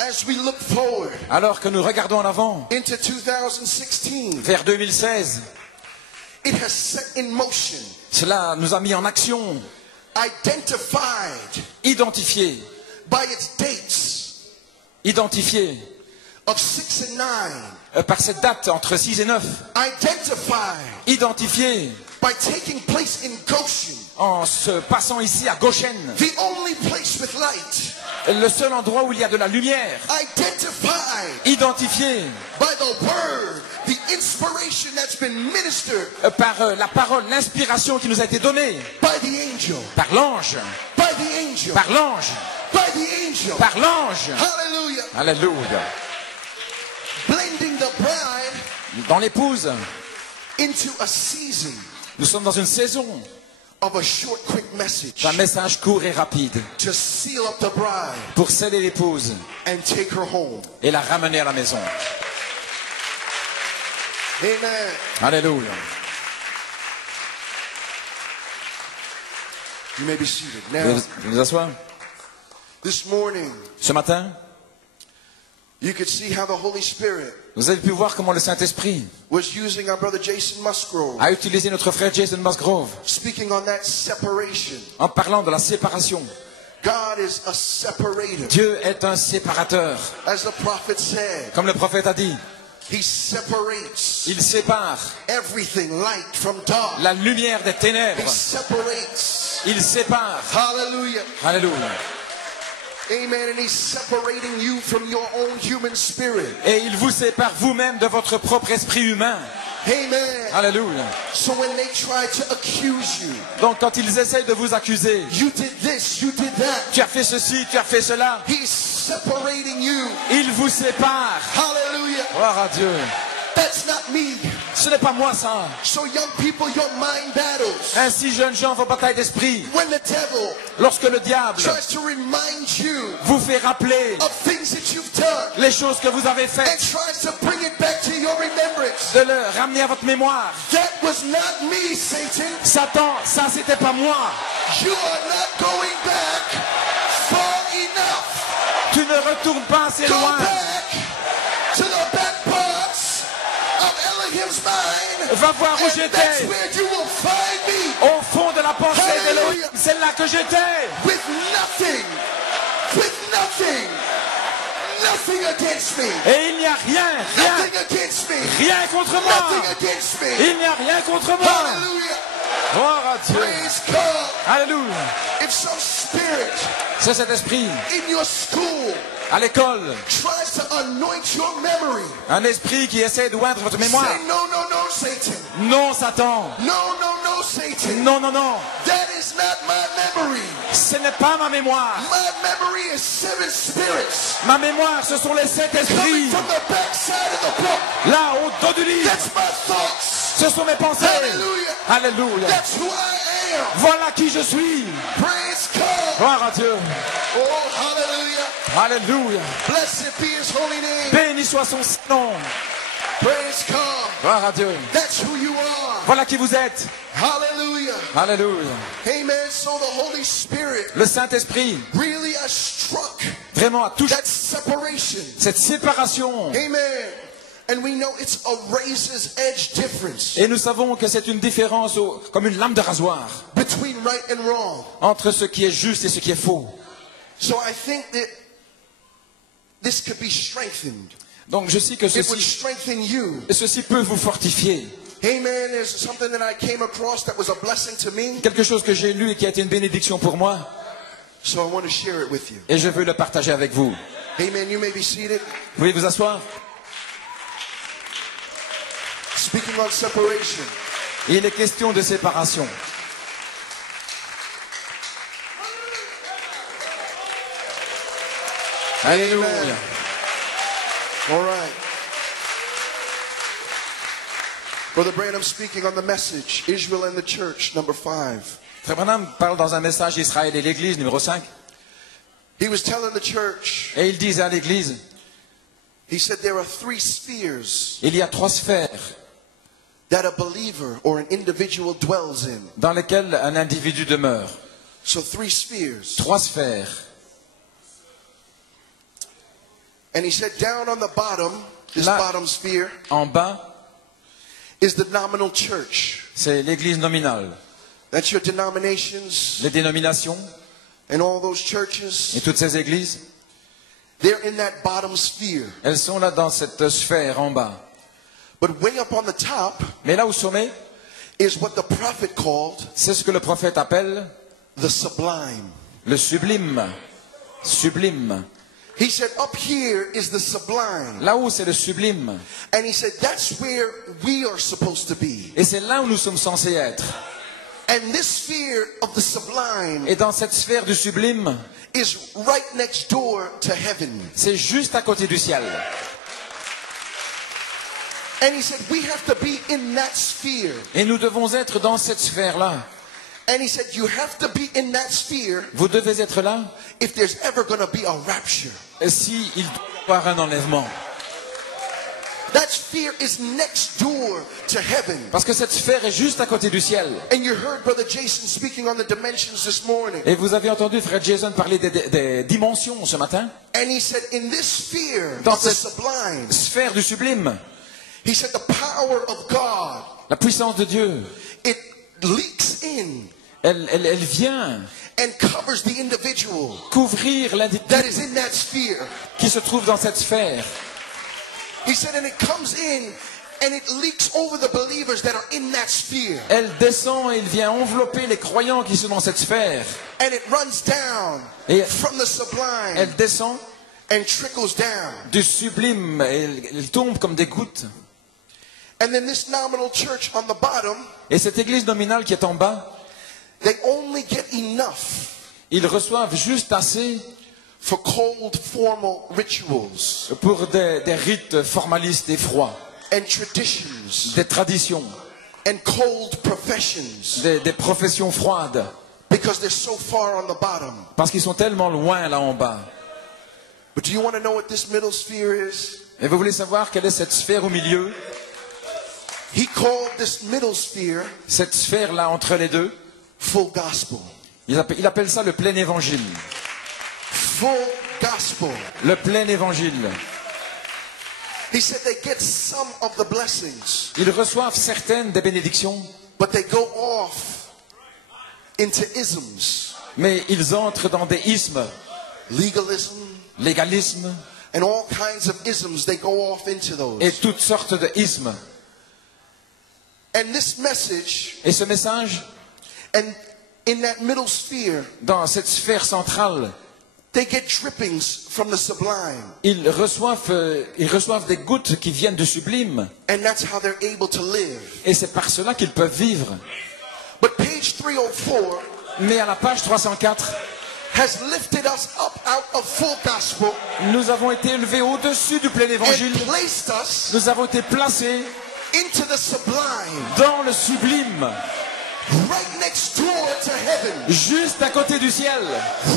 As we look forward Alors que nous regardons en avant into 2016, vers 2016, It has set in motion, Cela nous a mis en action, identified identifié, by its dates identifié of 6 and 9, par cette date entre 6 et 9, identified identifié by taking place in Goshen, en se passant ici à Goshen, the only place with light, le seul endroit où il y a de la lumière, identified identifié by the word, the inspiration that's been ministered par la parole, l'inspiration qui nous a été donnée by the angel, par l'ange, by the angel, par l'ange, by the angel. par l'ange. Hallelujah. Alléluia. Blending the bride Dans l'épouse, into a season nous sommes dans une saison of a short, quick message d'un message court et rapide to seal up the bride pour sceller l'épouse and take her home. et la ramener à la maison. Amen. Alléluia. You may be seated. Vous Now, vous asseoir. this morning, Ce matin, you could see how the Holy Spirit vous avez pu voir comment le Saint-Esprit was using our brother Jason Musgrove, a utilisé notre frère Jason Musgrove speaking on that separation. en parlant de la séparation. God is a separator. Dieu est un séparateur. As the prophet said, Comme le prophète a dit, he separates il sépare everything, light from dark. la lumière des He ténèbres. separates. Il sépare. Hallelujah. Alléluia. Amen. And he's separating you from your own human spirit. Et il vous sépare vous-même de votre propre esprit humain. Amen. Alléluia. So when they try to accuse you, Donc quand ils essayent de vous accuser, you did this, you did that, tu as fait ceci, tu as fait cela, he's separating you. il vous sépare. Hallelujah. Gloire à Dieu. That's not me. Ce n'est pas moi ça. So young people, your mind battles. Ainsi, jeunes gens, vos batailles d'esprit, When the devil lorsque le diable tries to remind you vous fait rappeler of things that you've done les choses que vous avez and faites, tries to bring it back to your remembrance, de le ramener à votre mémoire. that was not me, Satan. Satan, ça c'était pas moi. You are not going back far enough. Tu ne retournes pas assez Go loin. back to the back parts of Elohim's mind. Va voir où And that's j'étais. where you will find me. Au fond de la pensée d'Élohim. Hallelujah. C'est là que j'étais. With nothing. With nothing. Nothing against me. Et il n'y a rien, Nothing against me. rien contre moi. Nothing against me. Il n'y a rien contre moi. Hallelujah. Gloire à Dieu. Praise God. Alléluia. If some spirit C'est cet esprit in your school à l'école. tries to anoint your memory, Un esprit qui essaie de oindre votre mémoire. say no, no, no, Satan. Non, Satan. No, no, no, Satan. Non, non, non. That is not my memory. Ce n'est pas ma mémoire. My memory is 7 spirits Ma mémoire, ce sont les 7 coming esprits. from the backside of the book. Là, au dos du livre. That's my thoughts. Ce sont mes pensées. Hallelujah. Alléluia. That's who I am. Voilà qui je suis. Praise God. Gloire à Dieu. Oh, hallelujah. Alléluia. Blessed be his holy name. Béni soit son nom. Praise God. Gloire à Dieu. That's who you are. Voilà qui vous êtes. Hallelujah. Alléluia. Amen. So the Holy Spirit Le Saint-Esprit really has struck vraiment a touché that separation. cette séparation. Amen. And we know it's a razor's edge difference Et nous savons que c'est une différence comme une lame de rasoir between right and wrong. entre ce qui est juste et ce qui est faux. So I think that this could be strengthened. Donc je sais que It would ceci strengthen you. peut vous fortifier. Amen. There's something that I came across that was a blessing to me. Quelque chose que j'ai lu et qui a été une bénédiction pour moi. So I want to share it with you. Et je veux le partager avec vous. Amen. You may be seated. Vous pouvez vous asseoir. Speaking on separation. Il est question de séparation. Alléluia. All right. Brother Branham speaking on the message, Israel and the Church, number 5. Frère Branham parle dans un message Israël et l'Église, numéro 5. He was telling the church, Et il disait à l'Église, he said there are 3 spheres il y a 3 sphères that a believer or an individual dwells in. dans lesquelles un individu demeure. So 3 spheres. 3 sphères. And he said down on the bottom, this Là- bottom sphere, En bas, is the nominal church. C'est l'église nominale. That's your denominations Les dénominations and all those churches. et toutes ces églises, They're in that bottom sphere. elles sont là dans cette sphère en bas. But way up on the top Mais là au sommet, is what the prophet called c'est ce que le prophète appelle the sublime. le sublime. Sublime. He said up here is the sublime. Là-haut, c'est le sublime. And he said that's where we are supposed to be. Et c'est là où nous sommes censés être. And this sphere of the sublime Et dans cette sphère du sublime, is right next door to heaven. c'est juste à côté du ciel. And he said we have to be in that sphere. Et nous devons être dans cette sphère-là. And he said you have to be in that sphere Vous devez être là if there's ever going to be a rapture. si il doit y avoir un enlèvement. That sphere is next door to heaven. Parce que cette sphère est juste à côté du ciel. And you heard Brother Jason speaking on the dimensions this morning. Et vous avez entendu frère Jason parler des dimensions ce matin. And he said in this sphere Dans of the cette sublime, sphère du sublime, he said the power of God, la puissance de Dieu, it leaks in elle vient and covers the individual couvrir that l'individu is in that sphere. qui se trouve dans cette sphère. He said, and it comes in and it leaks over the believers that are in that sphere. Elle descend et il vient envelopper les croyants qui sont dans cette sphère. And it runs down Et from the sublime elle descend and trickles down. du sublime et elle tombe comme des gouttes. And then this nominal church on the bottom, Et cette église nominale qui est en bas, they only get enough ils reçoivent juste assez for cold formal rituals pour des rites formalistes et froids, and traditions des traditions, and cold professions des professions froides, because they're so far on the bottom. parce qu'ils sont tellement loin là en bas. But do you want to know what this middle sphere is? Et vous voulez savoir quelle est cette sphère au milieu? He called this middle sphere Cette sphère-là entre les deux, full gospel. il appelle ça le plein évangile. Full gospel. Le plein évangile. He said they get some of the blessings, Ils reçoivent certaines des bénédictions, but they go off into isms, mais ils entrent dans des ismes, legalism, légalisme and all kinds of isms. They go off into those. et toutes sortes de ismes. And this message, Et ce message, and in that middle sphere, dans cette sphère centrale, they get drippings from the sublime. ils reçoivent des gouttes qui viennent du sublime. And that's how they're able to live. Et c'est par cela qu'ils peuvent vivre. But page 304 Mais à la page 304, has lifted us up out of full gospel nous avons été élevés au-dessus du plein évangile. and placed us Nous avons été placés into the sublime, dans le sublime, right next door to heaven, juste à côté du ciel.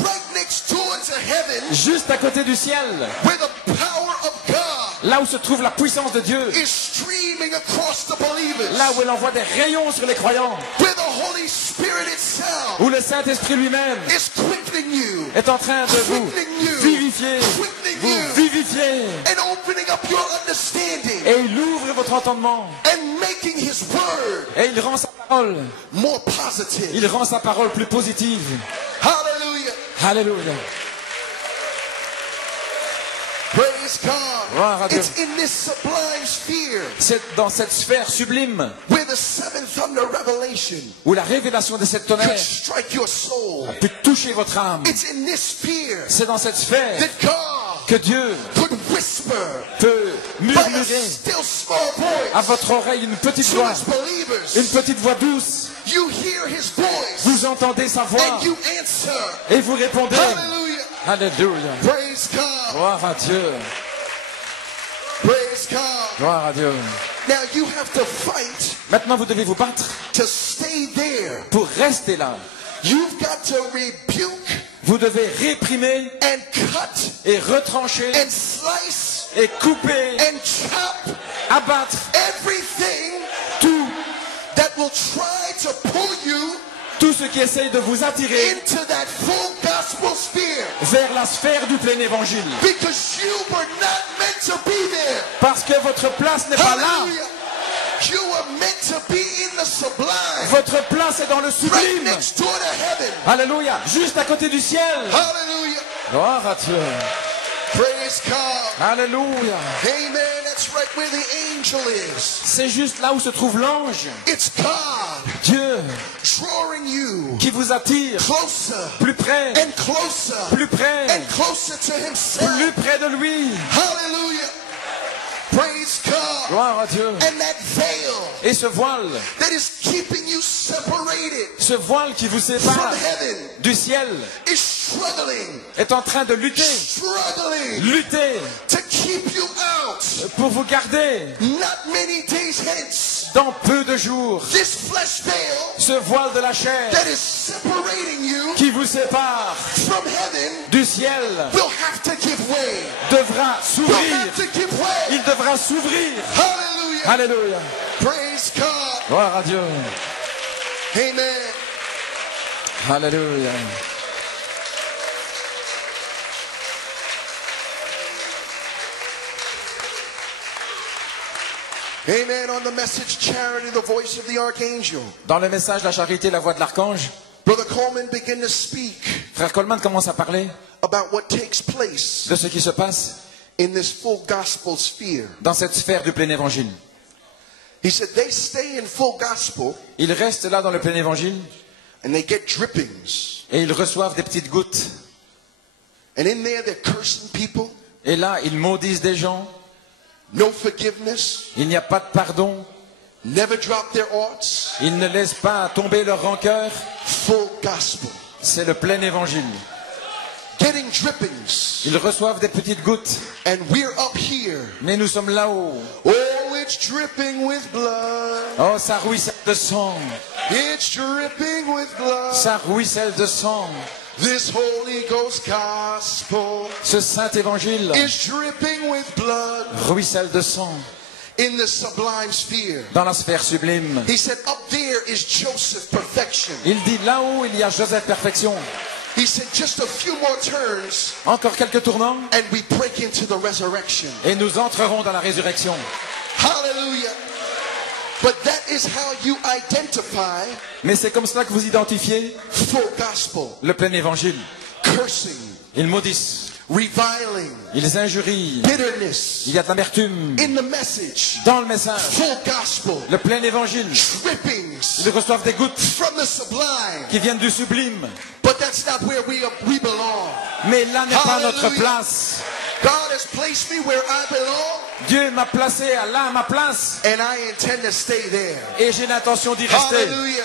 right next door to heaven, Juste à côté du ciel, where the power of God là où se trouve la puissance de Dieu, is streaming across the believers, là où elle envoie des rayons sur les croyants, where the Holy Spirit itself où le Saint-Esprit lui-même is quickening you est en train de vous vivifier, vous vivifier, and opening up your understanding et il ouvre votre entendement, and making His word et il rend sa parole, more positive. il rend sa parole plus positive. Hallelujah. Alléluia. Praise God. Gloire à Dieu. It's in this sublime sphere C'est dans cette sphère sublime where the seven thunder revelation où la révélation de cette tonnerre could strike your soul. peut toucher votre âme. It's in this sphere C'est dans cette sphère that God que Dieu could whisper peut by a murmurer still small à voice votre oreille une petite to voix, His believers. une petite voix douce. You hear His voice Vous entendez sa voix and you answer. et vous répondez. Hallelujah. Alléluia. Praise God. Gloire à Dieu. Praise God. Gloire à Dieu. Now you have to fight Maintenant, vous devez vous battre to stay there. pour rester là. You've got to rebuke Vous devez réprimer and cut et retrancher and slice et couper, and chop abattre everything tout, that will try to pull you tout ce qui essaye de vous attirer into that full gospel sphere, vers la sphère du plein évangile. because you were not meant to be there. Parce que votre place n'est pas là. Hallelujah. You were meant to be in the sublime. Votre place est dans le Right sublime. next door to heaven. Alléluia. Juste à côté du ciel. Hallelujah. Gloire à Dieu. Praise God. Alléluia. Amen. That's right where the angel is. C'est juste là où se trouve l'ange. It's God Dieu drawing you qui vous attire closer plus près, and closer plus près, and closer to himself. plus près de lui. Hallelujah. Praise God. Gloire à Dieu. And that veil Et ce voile, that is keeping you separated ce voile qui vous from sépare heaven du ciel is struggling, est en train de lutter, lutter to keep you out. pour vous garder Not many days hence, dans peu de jours. this flesh veil Ce voile de la chair that is separating you qui vous sépare from heaven du ciel will have to give way. devra Will s'ouvrir. have to give way. Il devra s'ouvrir. Hallelujah. Alléluia. Praise God. Gloire à Dieu. Amen. Alléluia. Amen. On the message, charity, the voice of the archangel. Dans le message La charité, la voix de l'archange, Brother Coleman began to speak frère Coleman commence à parler about what takes place de ce qui se passe in this full gospel sphere. dans cette sphère du plein évangile. He said they stay in full gospel Ils restent là dans le plein évangile and they get drippings. et ils reçoivent des petites gouttes. And in there they're cursing people, Et là, ils maudissent des gens. no forgiveness, Il n'y a pas de pardon. never drop their hearts. Ils ne laissent pas tomber leur rancœur. Full gospel. C'est le plein évangile. Getting drippings. Ils reçoivent des petites gouttes. And we're up here. Mais nous sommes là-haut. Oh, it's dripping with blood. Oh, ça ruisselle de sang. It's dripping with blood. Ça ruisselle de sang. This Holy Ghost gospel Ce saint évangile is dripping with blood ruisselle de sang in the sublime sphere. dans la sphère sublime. He said, up there is Joseph perfection. Il dit là-haut, il y a Joseph perfection. He said, just a few more turns Encore quelques tournants and we break into the resurrection. et nous entrerons dans la résurrection. Hallelujah. But that is how you identify Mais c'est comme cela que vous identifiez full gospel. le plein évangile. Cursing, Ils maudissent, reviling, ils injurient, bitterness il y a de l'amertume in the message. dans le message. Full gospel, Le plein évangile, drippings ils reçoivent des gouttes from the sublime. qui viennent du sublime. But that's not where we belong. Mais là n'est pas notre Hallelujah. place. God has placed me where I belong, Dieu m'a placé là à ma place and I intend to stay there. et j'ai l'intention d'y rester. Hallelujah.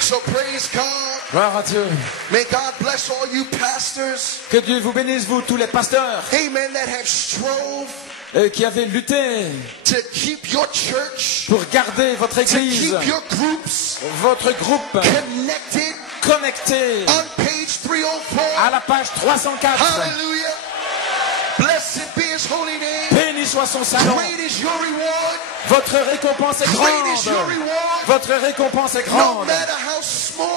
So praise God. Gloire à Dieu. May God bless all you pastors. Que Dieu vous bénisse, vous tous les pasteurs Amen. That have strove qui avez lutté to keep your church, pour garder votre to église, keep your groups votre groupe connected connecté on page 304. à la page 304. Hallelujah. Blessed be his holy name. Béni soit son salon. Great is your reward. Votre récompense est Great is your grande. reward. Votre récompense est No grande. matter how small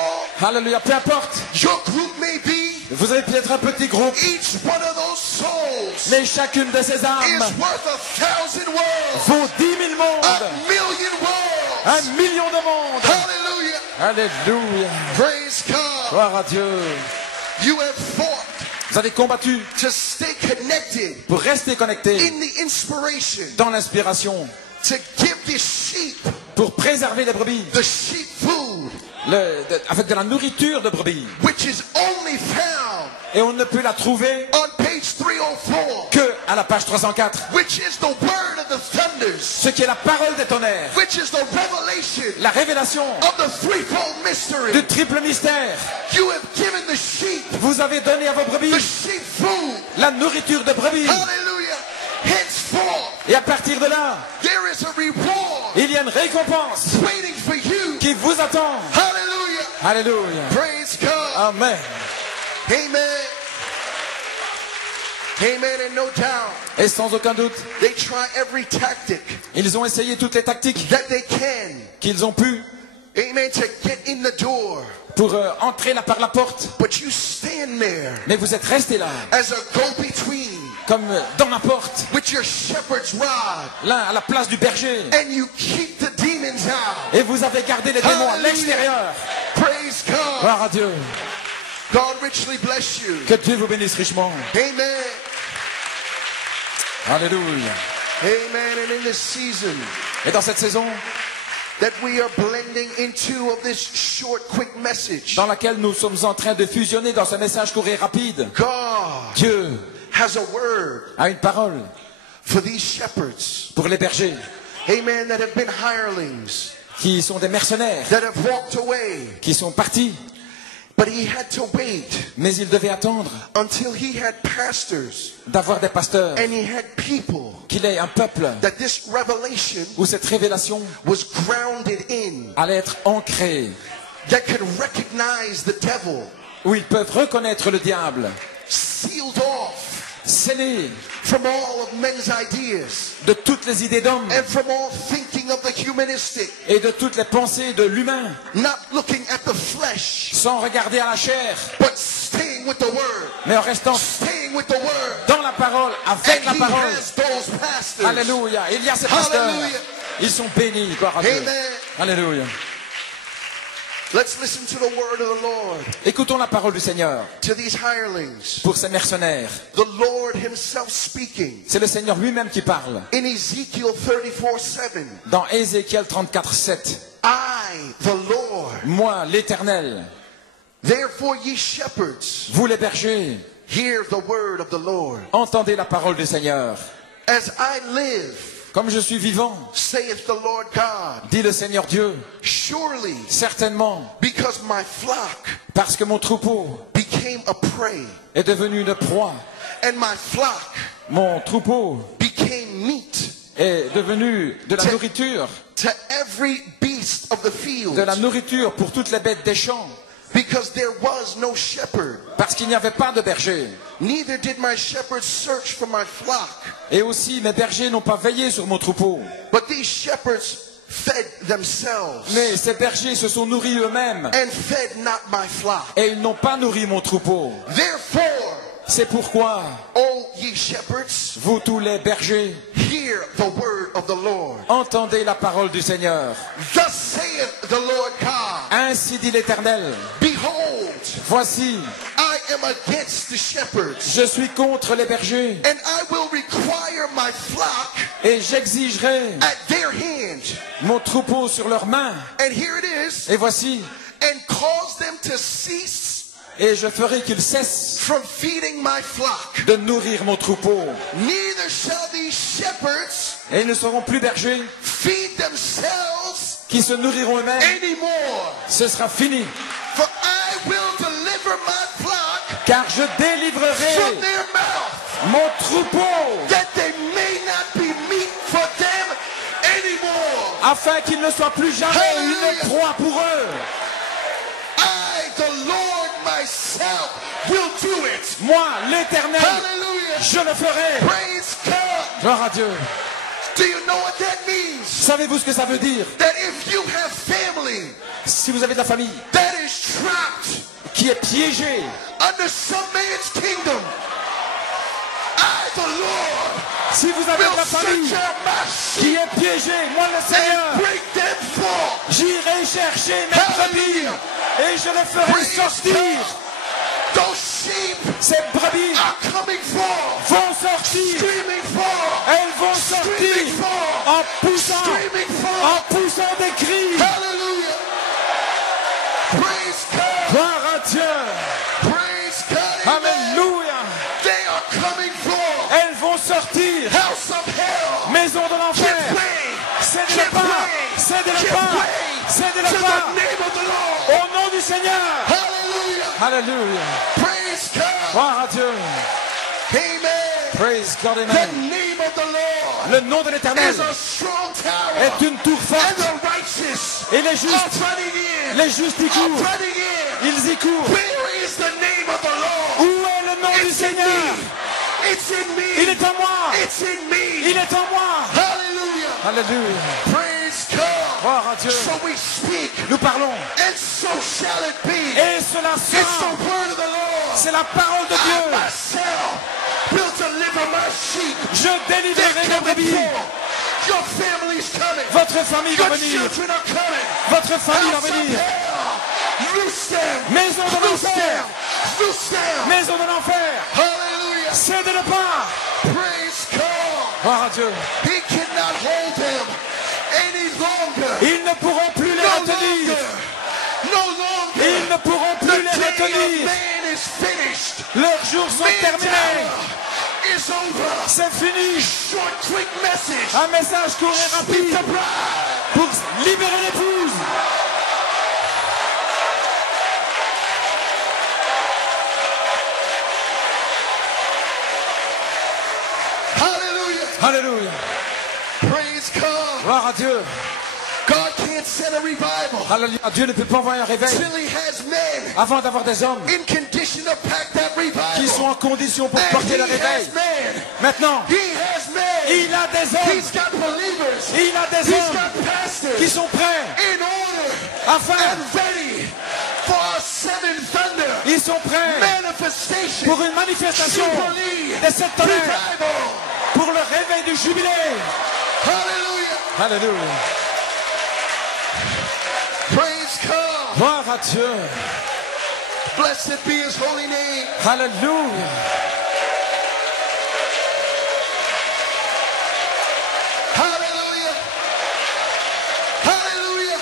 Alléluia. Peu importe. your group may be, Vous avez peut-être un petit groupe, each one of those souls mais chacune de ces is âmes worth 1,000 worlds, vaut 10 000 mondes. 1,000,000 worlds. 1 million de mondes. Hallelujah. Alléluia. Praise God. Gloire à Dieu. You have fought Vous avez combattu to stay connected pour rester connecté in the inspiration, dans l'inspiration, to give this sheep pour préserver les brebis, the sheep food, avec de la nourriture de brebis. which is only found Et on ne peut la trouver on page 304, que à la page 304. which is the word of the thunders, Ce qui est la parole des tonnerres, which is the revelation la révélation of the threefold mystery. du triple mystère. You have given the sheep Vous avez donné à vos the brebis sheep food. la nourriture de brebis. Hallelujah. Henceforth, Et à partir de là, there is a reward il y a une récompense waiting for you. qui vous attend. Hallelujah. Alléluia. Praise God. Amen. Amen. Amen. And no doubt, Et sans aucun doute, they try every tactic ils ont essayé toutes les tactiques that they can. qu'ils ont pu Amen. To get in the door. pour entrer là par la porte. But you stand there Mais vous êtes restés là as a go-between comme dans la porte, with your shepherd's rod, l'un à la place du berger. and you keep the demons out. Et vous avez gardé les démons à l'extérieur. Praise God. Gloire à Dieu. God richly bless you. Que Dieu vous bénisse richement. Amen. Alléluia. Amen. And in this season Et dans cette saison, that we are blending into of this short, quick message, dans laquelle nous sommes en train de fusionner dans ce message court et rapide, God Dieu has a word a une parole for these shepherds. pour les bergers Amen. That have been hirelings, qui sont des mercenaires, that have walked away. qui sont partis. But he had to wait Mais il devait attendre until he had pastors d'avoir des pasteurs, and he had people qu'il ait un peuple that this revelation où cette révélation was grounded in, allait être ancrée, that could recognize the devil, où ils peuvent reconnaître le diable, sealed off scellé from all of men's ideas de toutes les idées d'hommes and from all thinking of the humanistic, et de toutes les pensées de l'humain, not looking at the flesh, sans regarder à la chair, but staying with the word, mais en restant staying with the word. dans la parole, avec And la he parole. has those pastors. Alléluia. Il y a ces pasteurs. Hallelujah. Ils sont bénis. Gloire à Dieu. Amen. Alléluia. Let's listen to the word of the Lord Écoutons la parole du Seigneur to these hirelings. pour ces mercenaires. The Lord himself speaking C'est le Seigneur lui-même qui parle. in Ezekiel 34:7. Dans Ézéchiel 34:7. I, the Lord, Moi, l'Éternel, therefore ye shepherds, vous les bergers, hear the word of the Lord. entendez la parole du Seigneur. As I live, Comme je suis vivant, saith the Lord God, dit le Seigneur Dieu, surely certainement, because my flock parce que mon troupeau became a prey, est devenu une proie, and my flock mon troupeau became meat est devenu de la nourriture, to every beast of the field, de la nourriture pour toutes les bêtes des champs, because there was no shepherd, parce qu'il n'y avait pas de berger. neither did my shepherds search for my flock. Et aussi, mes bergers n'ont pas veillé sur mon troupeau. But these shepherds fed themselves Mais ces bergers se sont nourris eux-mêmes and fed not my flock. et ils n'ont pas nourri mon troupeau. Therefore, C'est pourquoi, O ye shepherds, vous tous les bergers, hear the word of the Lord. entendez la parole du Seigneur. Thus saith the Lord God, Ainsi dit l'Éternel, behold, voici, I am against the shepherds, je suis contre les bergers and I will require my flock et j'exigerai at their hand. mon troupeau sur leurs mains. And here it is, Et voici, and cause them to cease et je ferai qu'ils cessent from feeding my flock. de nourrir mon troupeau. Neither shall these shepherds Et ils ne seront plus bergers feed themselves qui se nourriront eux-mêmes. anymore. Ce sera fini, For I will deliver my flock car je délivrerai from their mouth, mon troupeau that they may not be meat for them anymore. afin qu'il ne soit plus jamais une proie pour eux. I, the Lord myself, will do it. Moi, l'Éternel, Hallelujah. je le ferai. Praise God. Gloire à Dieu. Do you know what that means? Savez-vous ce que ça veut dire? That if you have family Si vous avez de la famille that is trapped qui est piégée under some man's kingdom, I, the Lord, si vous avez de will la set famille your mouth qui est piégée, moi le and Seigneur, bring them forth. j'irai chercher mes brebis et je les ferai Praise sortir. God. Those sheep Ces brebis are coming forth, vont sortir. screaming forth, Elles vont sortir en screaming forth. poussant des cris. Hallelujah. Praise God. Gloire à Dieu. Praise God. Amen. Alléluia. They are coming forth. Elles vont sortir. House of hell. Maison de Give l'enfer. way. Cédez-le pas. Cédez-le Give pas. way to Cédez-le pas. the name of the Lord. Au nom du Seigneur. Hallelujah. Alléluia. Praise God. Gloire à Dieu. Amen. Praise God, The amen. name of the Lord Le nom de l'Éternel is a strong tower. est une tour And forte. the righteous Et les are justes, running in. les justes y Are courent. running in. Ils y courent. Where is the name of the Lord? Où est le nom du It's in Seigneur? me. It's in me. Il est en moi. It's in me. Il est en moi. Hallelujah. Alléluia. Praise God. Gloire à Dieu. So we speak, Nous parlons. and so shall it be. Et cela It's the sera. word of the Lord. C'est la parole de I Dieu. myself will deliver my sheep. Je délivrerai They're mes coming brebis. forth. Your family's coming. Votre famille va Your venir. children are coming. Votre famille va House of venir. hell. Loose them. Maison de Loose l'enfer. them. Loose them. Maison de l'enfer. Hallelujah. Cédez-le pas. Praise God. Gloire à Dieu. He cannot hold them any longer. Ils ne pourront plus les No retenir. longer. No longer. Ils ne pourront The plus les day retenir. of man is finished. Leurs jours sont Man's terminés. hour is over. C'est fini. Short, quick message. Un message court et Speak rapide the bride. pour libérer l'épouse. Hallelujah. Alléluia. Praise God. Gloire à Dieu. God can't send a revival Alléluia. Dieu ne peut pas envoyer un réveil till he has men avant d'avoir des hommes in condition to pack that revival. qui sont en condition pour And porter he le réveil. has men. Maintenant, He has men. il a des hommes. He's got believers. Il a des He's hommes got pastors qui sont prêts in order afin, and ready for a seven thunder ils sont prêts manifestation. pour une manifestation Jubilee de cette tonnerre, revival. pour le réveil du jubilé. Hallelujah. Alléluia. Praise God. Gloire à Dieu. Blessed be his holy name. Alléluia. Hallelujah. Hallelujah.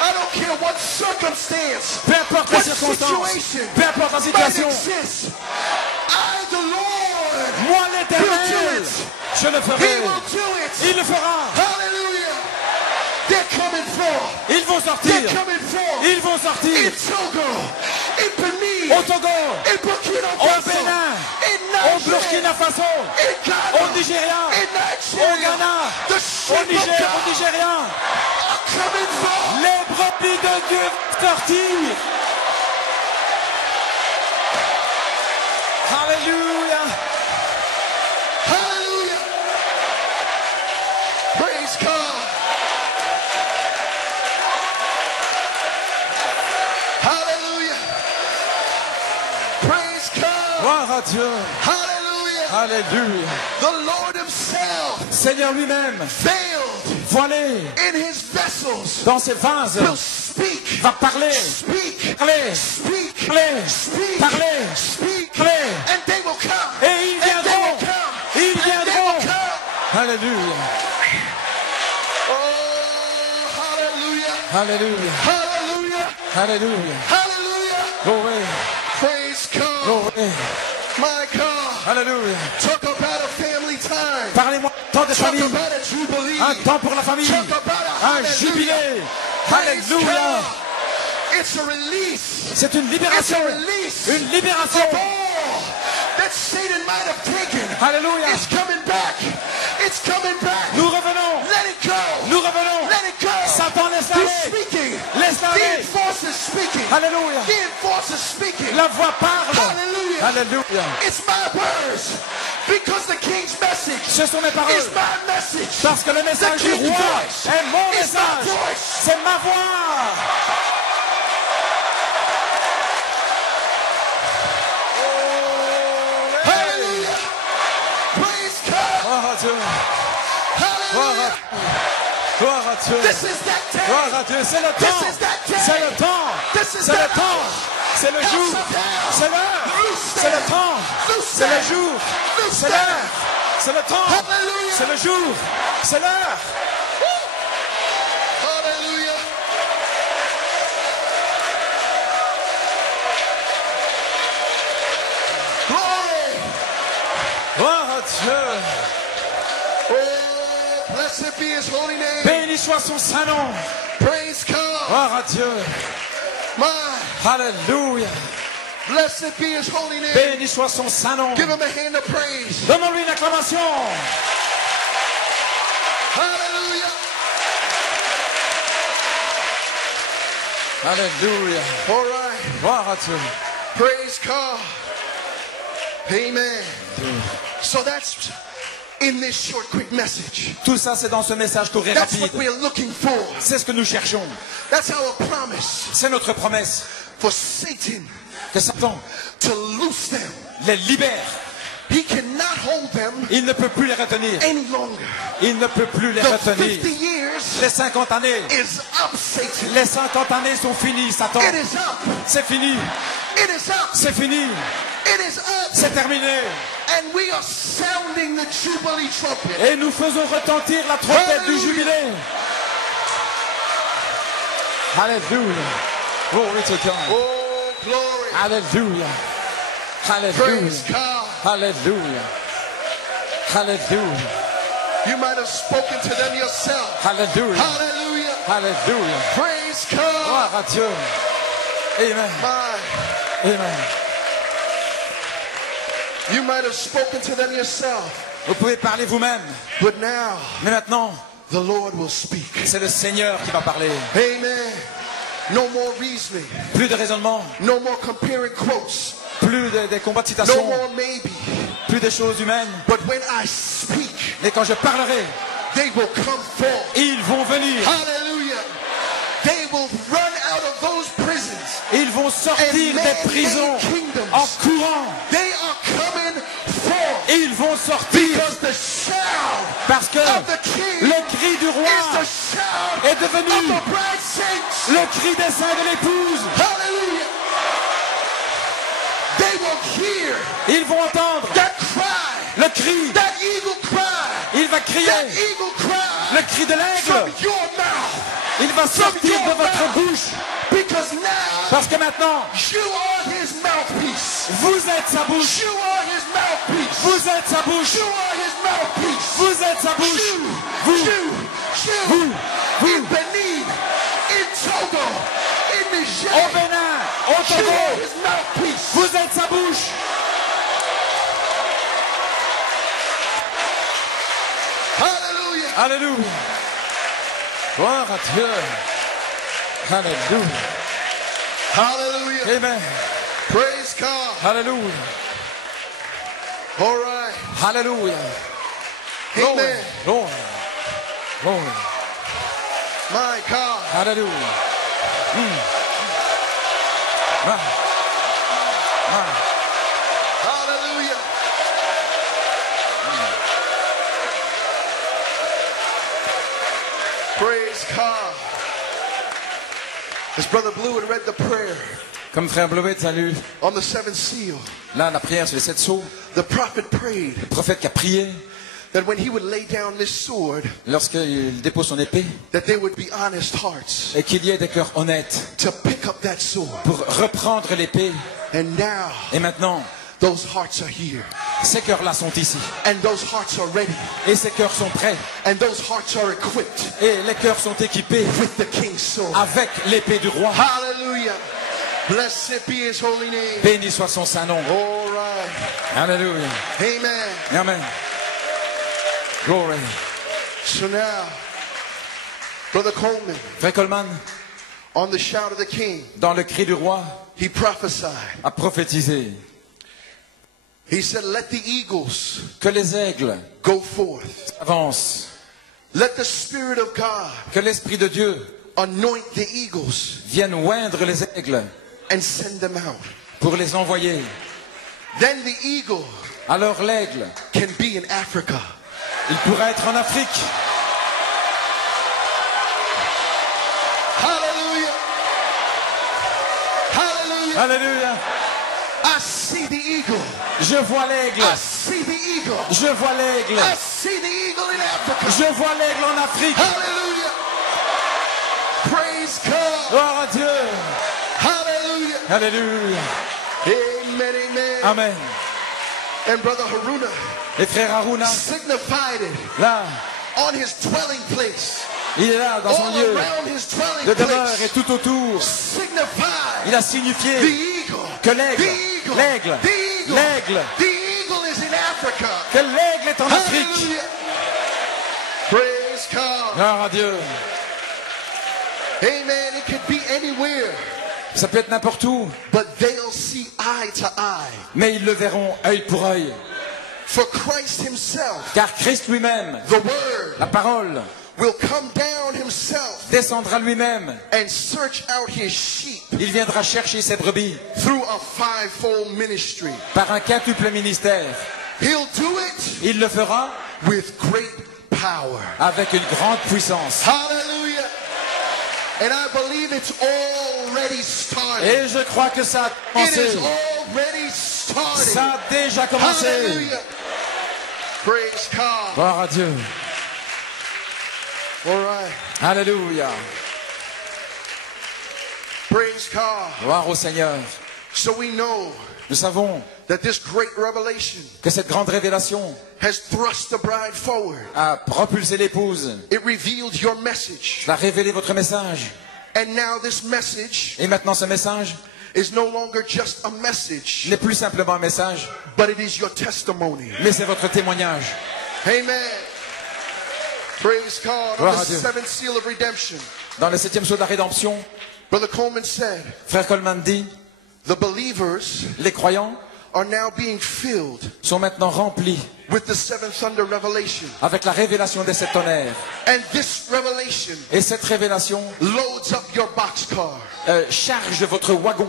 I don't care what circumstance, Peu importe la what circonstance, situation peu importe la might situation, exist. I, the Lord, moi will do l'Éternel, it. je le He ferai. will do it. Il le fera. Hallelujah. They're coming forth. Ils vont sortir. They're coming forth. Ils vont In sortir Togo, in Benin, au Togo, in Burkina au Faso, Bénin, in au Niger, Burkina Faso, in Ghana, au Nigeria, in au Nigeria. Ghana, The au sheep of Niger, au God Nigeria. are coming forth. Les brebis de Dieu vont sortir. Alléluia. Hallelujah. Praise God. Hallelujah. Praise God. Gloire à Dieu. Hallelujah. Alléluia. The Lord himself Seigneur lui-même, veiled voilé in his vessels dans ses vases, will speak. va parler, Speak. parler, Speak. parler, Speak. parler, Speak. parler. And they will come. Et ils And they will viendront. come. Ils And they will viendront. come. Alléluia. Oh, hallelujah. Alléluia. Hallelujah. Alléluia. Hallelujah. Glory. Praise God. Glory. My God. Alléluia. Talk about a family time. Parlez-moi d'un temps de Talk famille. about a jubilee. Un temps pour la famille. Talk about a Un jubilé. Praise Alléluia. God. It's a release. C'est une It's libération. a release. Une libération. Of all that Satan might have taken. Alléluia. It's coming back. It's coming back. Nous revenons. Let it go. Nous revenons. Let it go. Satan, laisse He's aller. speaking. Laisse The aller. enforcer's speaking. Alléluia. The enforcer's speaking. La voix parle. Hallelujah. Alléluia. It's my words. Because the king's message Ce sont mes paroles. is my message. Parce que le message du The king's roi voice est mon is my message. voice. C'est ma voix. Hallelujah. Praise God. Gloire à Dieu. Hallelujah. Gloire à Dieu. This is that day. Gloire à Dieu. C'est le temps. This is that day. C'est le temps. This is C'est le that temps. hour. C'est le jour. C'est l'heure. C'est le temps. C'est le jour. C'est l'heure. C'est le temps. Hallelujah. C'est le jour. C'est l'heure. Hallelujah. Glory. Gloire à Dieu. Oh, blessed be his holy name. Béni soit son saint nom. Praise God. Gloire à Dieu. My, Alléluia. blessed be his holy name. Béni soit son saint nom. Give him a hand of praise. Donnons-lui une acclamation. Hallelujah. Alléluia. All right. Gloire à Dieu. Praise God. Amen. So that's in this short, quick message. Tout ça, c'est dans ce message court et That's what rapide. we're looking for. C'est ce que nous cherchons. That's our promise C'est notre promesse for Satan que Satan to loose them les libère He cannot hold them Il ne peut plus les retenir. any longer. Il ne peut plus les The retenir. 50 years Les 50 années. is up, Satan. Les 50 années sont finies, Satan. It is up. C'est fini. It is up. C'est fini. It is up. C'est terminé. And we are sounding the Jubilee trumpet. Et nous faisons retentir la trompette du Hallelujah. jubilé. Alléluia. Glory to God. Oh, glory. Alléluia. Praise Alléluia. God. Alléluia. Alléluia. You might have spoken to them yourself. Alléluia. Hallelujah. Alléluia. Praise God. Gloire à Dieu. Amen. My. Amen. You might have spoken to them yourself. Vous pouvez parler vous-même. But now, Mais maintenant, the Lord will speak. c'est le Seigneur qui va parler. Amen. No more reasoning. Plus de raisonnement. No more comparing quotes. Plus des combats de No citation. more maybe. Plus des choses humaines. But when I speak, Mais quand je parlerai, they will come forth. ils vont venir. Hallelujah. They will run out of those prisons. Ils vont sortir des prisons en courant. They are coming forth. Ils vont sortir Because the shout parce que of the king le cri du is roi the shout est of devenu the bride saints. le cri des saints de l'épouse. Hallelujah. They will hear Ils vont entendre that cry, le cri. that eagle cry, Il va crier that eagle cry le cri de from l'aigle. your mouth. Il va sortir de votre bouche. Because now Parce que maintenant, you are his mouthpiece. vous êtes sa bouche. You are his mouthpiece. Vous êtes sa bouche. You are his mouthpiece. Vous êtes sa bouche. Vous, Vous. in Benin, in Togo, in Au Niger, Bénin, au you are Togo, his mouthpiece. vous êtes sa bouche. Hallelujah. Alléluia. Gloire à Dieu. Alléluia. Hallelujah. Amen. Praise God. Alléluia. All right. Alléluia. Glory. Amen. Glory. Glory. My God. Alléluia. Ah. Ah. Hallelujah. Praise God. As Brother Blue had read the prayer Comme frère Bleuet a lu on the seventh seal, là la prière sur les 7 sceaux, the prophet prayed le prophète qui a prié that when he would lay down this sword, lorsqu'il dépose son épée that there would be honest hearts et qu'il y ait des cœurs honnêtes to pick up that sword. pour reprendre l'épée. And now Et maintenant, those hearts are here. ces cœurs-là sont ici. And those hearts are ready. Et ces cœurs sont prêts. And those hearts are equipped Et les cœurs sont équipés with the king's sword. avec l'épée du roi. Hallelujah. Blessed be his holy name. Béni soit son saint nom. All right. Alléluia. Amen. Amen. Glory. So now, Brother Coleman, Frère Coleman, on the shout of the king, dans le cri du roi, he prophesied. a prophétisé He said, let the eagles que les aigles go forth. avancent, Let the Spirit of God que l'Esprit de Dieu anoint the eagles vienne oindre les aigles and send them out. pour les envoyer. Then the eagle Alors l'aigle, can be in Africa. il pourra être en Afrique. Hallelujah. Hallelujah. Alléluia. I see the eagle. Je vois l'aigle. I see the eagle. Je vois l'aigle. I see the eagle in Africa. Je vois l'aigle en Afrique. Hallelujah. Praise God. Gloire à Dieu. Hallelujah. Alléluia. Amen, amen. Amen. And Brother Haruna Et frère Haruna, signified it là, on his dwelling place. il est là dans son All lieu around his dwelling de demeure et place. tout autour. Signified Il a the signifié eagle. que l'aigle, The eagle. l'aigle, The eagle. l'aigle, The eagle is in Africa. que l'aigle est en Afrique. Hallelujah. Praise God. Gloire à Dieu. Amen. It could be anywhere, Ça peut être n'importe où, but they'll see eye to eye. mais ils le verront œil pour œil. For Christ himself, Car Christ lui-même, the word, la parole, will come down himself descendra lui-même. and search out his sheep Il viendra chercher ses brebis through a fivefold ministry. par un quintuple ministère. He'll do it il le fera with great power. avec une grande puissance. Hallelujah. And I believe it's already started. Et je crois que ça a It commencé. is already started. Ça a déjà commencé. Hallelujah. Praise God. Gloire à Dieu. All right. Alléluia. Praise God. Gloire au Seigneur. So we know Nous savons that this great revelation que cette grande révélation has thrust the bride forward. a propulsé l'épouse. It revealed your message. Elle a révélé votre message. And now this message Et maintenant ce message is no longer just a message, n'est plus simplement un message, but it is your testimony. mais c'est votre témoignage. Amen. Praise God. Gloire On à the Dieu. seventh seal of redemption, Dans le 7e sceau de la rédemption, Brother Coleman said, Frère Coleman dit, the believers les croyants are now being filled sont maintenant remplis with the seventh thunder revelation. avec la révélation des 7 tonnerres. And this revelation Et cette révélation loads up your boxcar. charge votre wagon.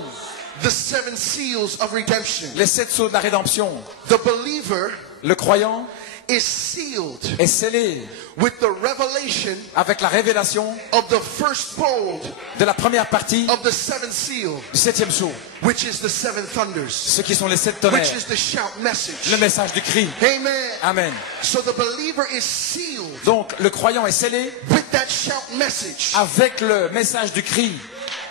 The seven seals of redemption. Les 7 sceaux de la rédemption. The believer Le croyant is sealed est scellé with the revelation avec la révélation of the first fold de la première partie of the seventh seal, du 7e sceau, which is the seven thunders, ce qui sont les 7 which tonnerres, is the shout message. le message du cri. Amen. Amen. So the believer is sealed Donc le croyant est scellé with that shout message, avec le message du cri,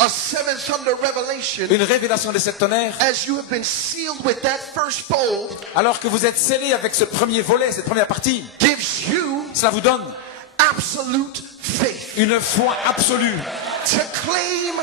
a seven thunder revelation. une révélation des 7 tonnerres, As you have been sealed with that first fold, alors que vous êtes scellé avec ce premier volet, cette première partie. gives you Cela vous donne absolute faith une foi absolue to claim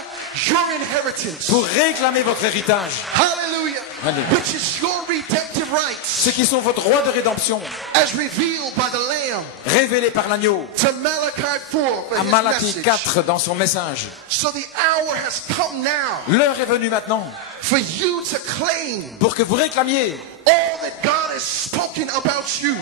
your inheritance. pour réclamer votre héritage, Hallelujah. Hallelujah. Which is your redemptive rights ce qui sont votre droit de rédemption, as revealed by the Lamb révélé par l'agneau, to Malachi 4 for à his Malachie message. 4 dans son message. So the hour has come now L'heure est venue maintenant for you to claim pour que vous réclamiez all that God has spoken about you.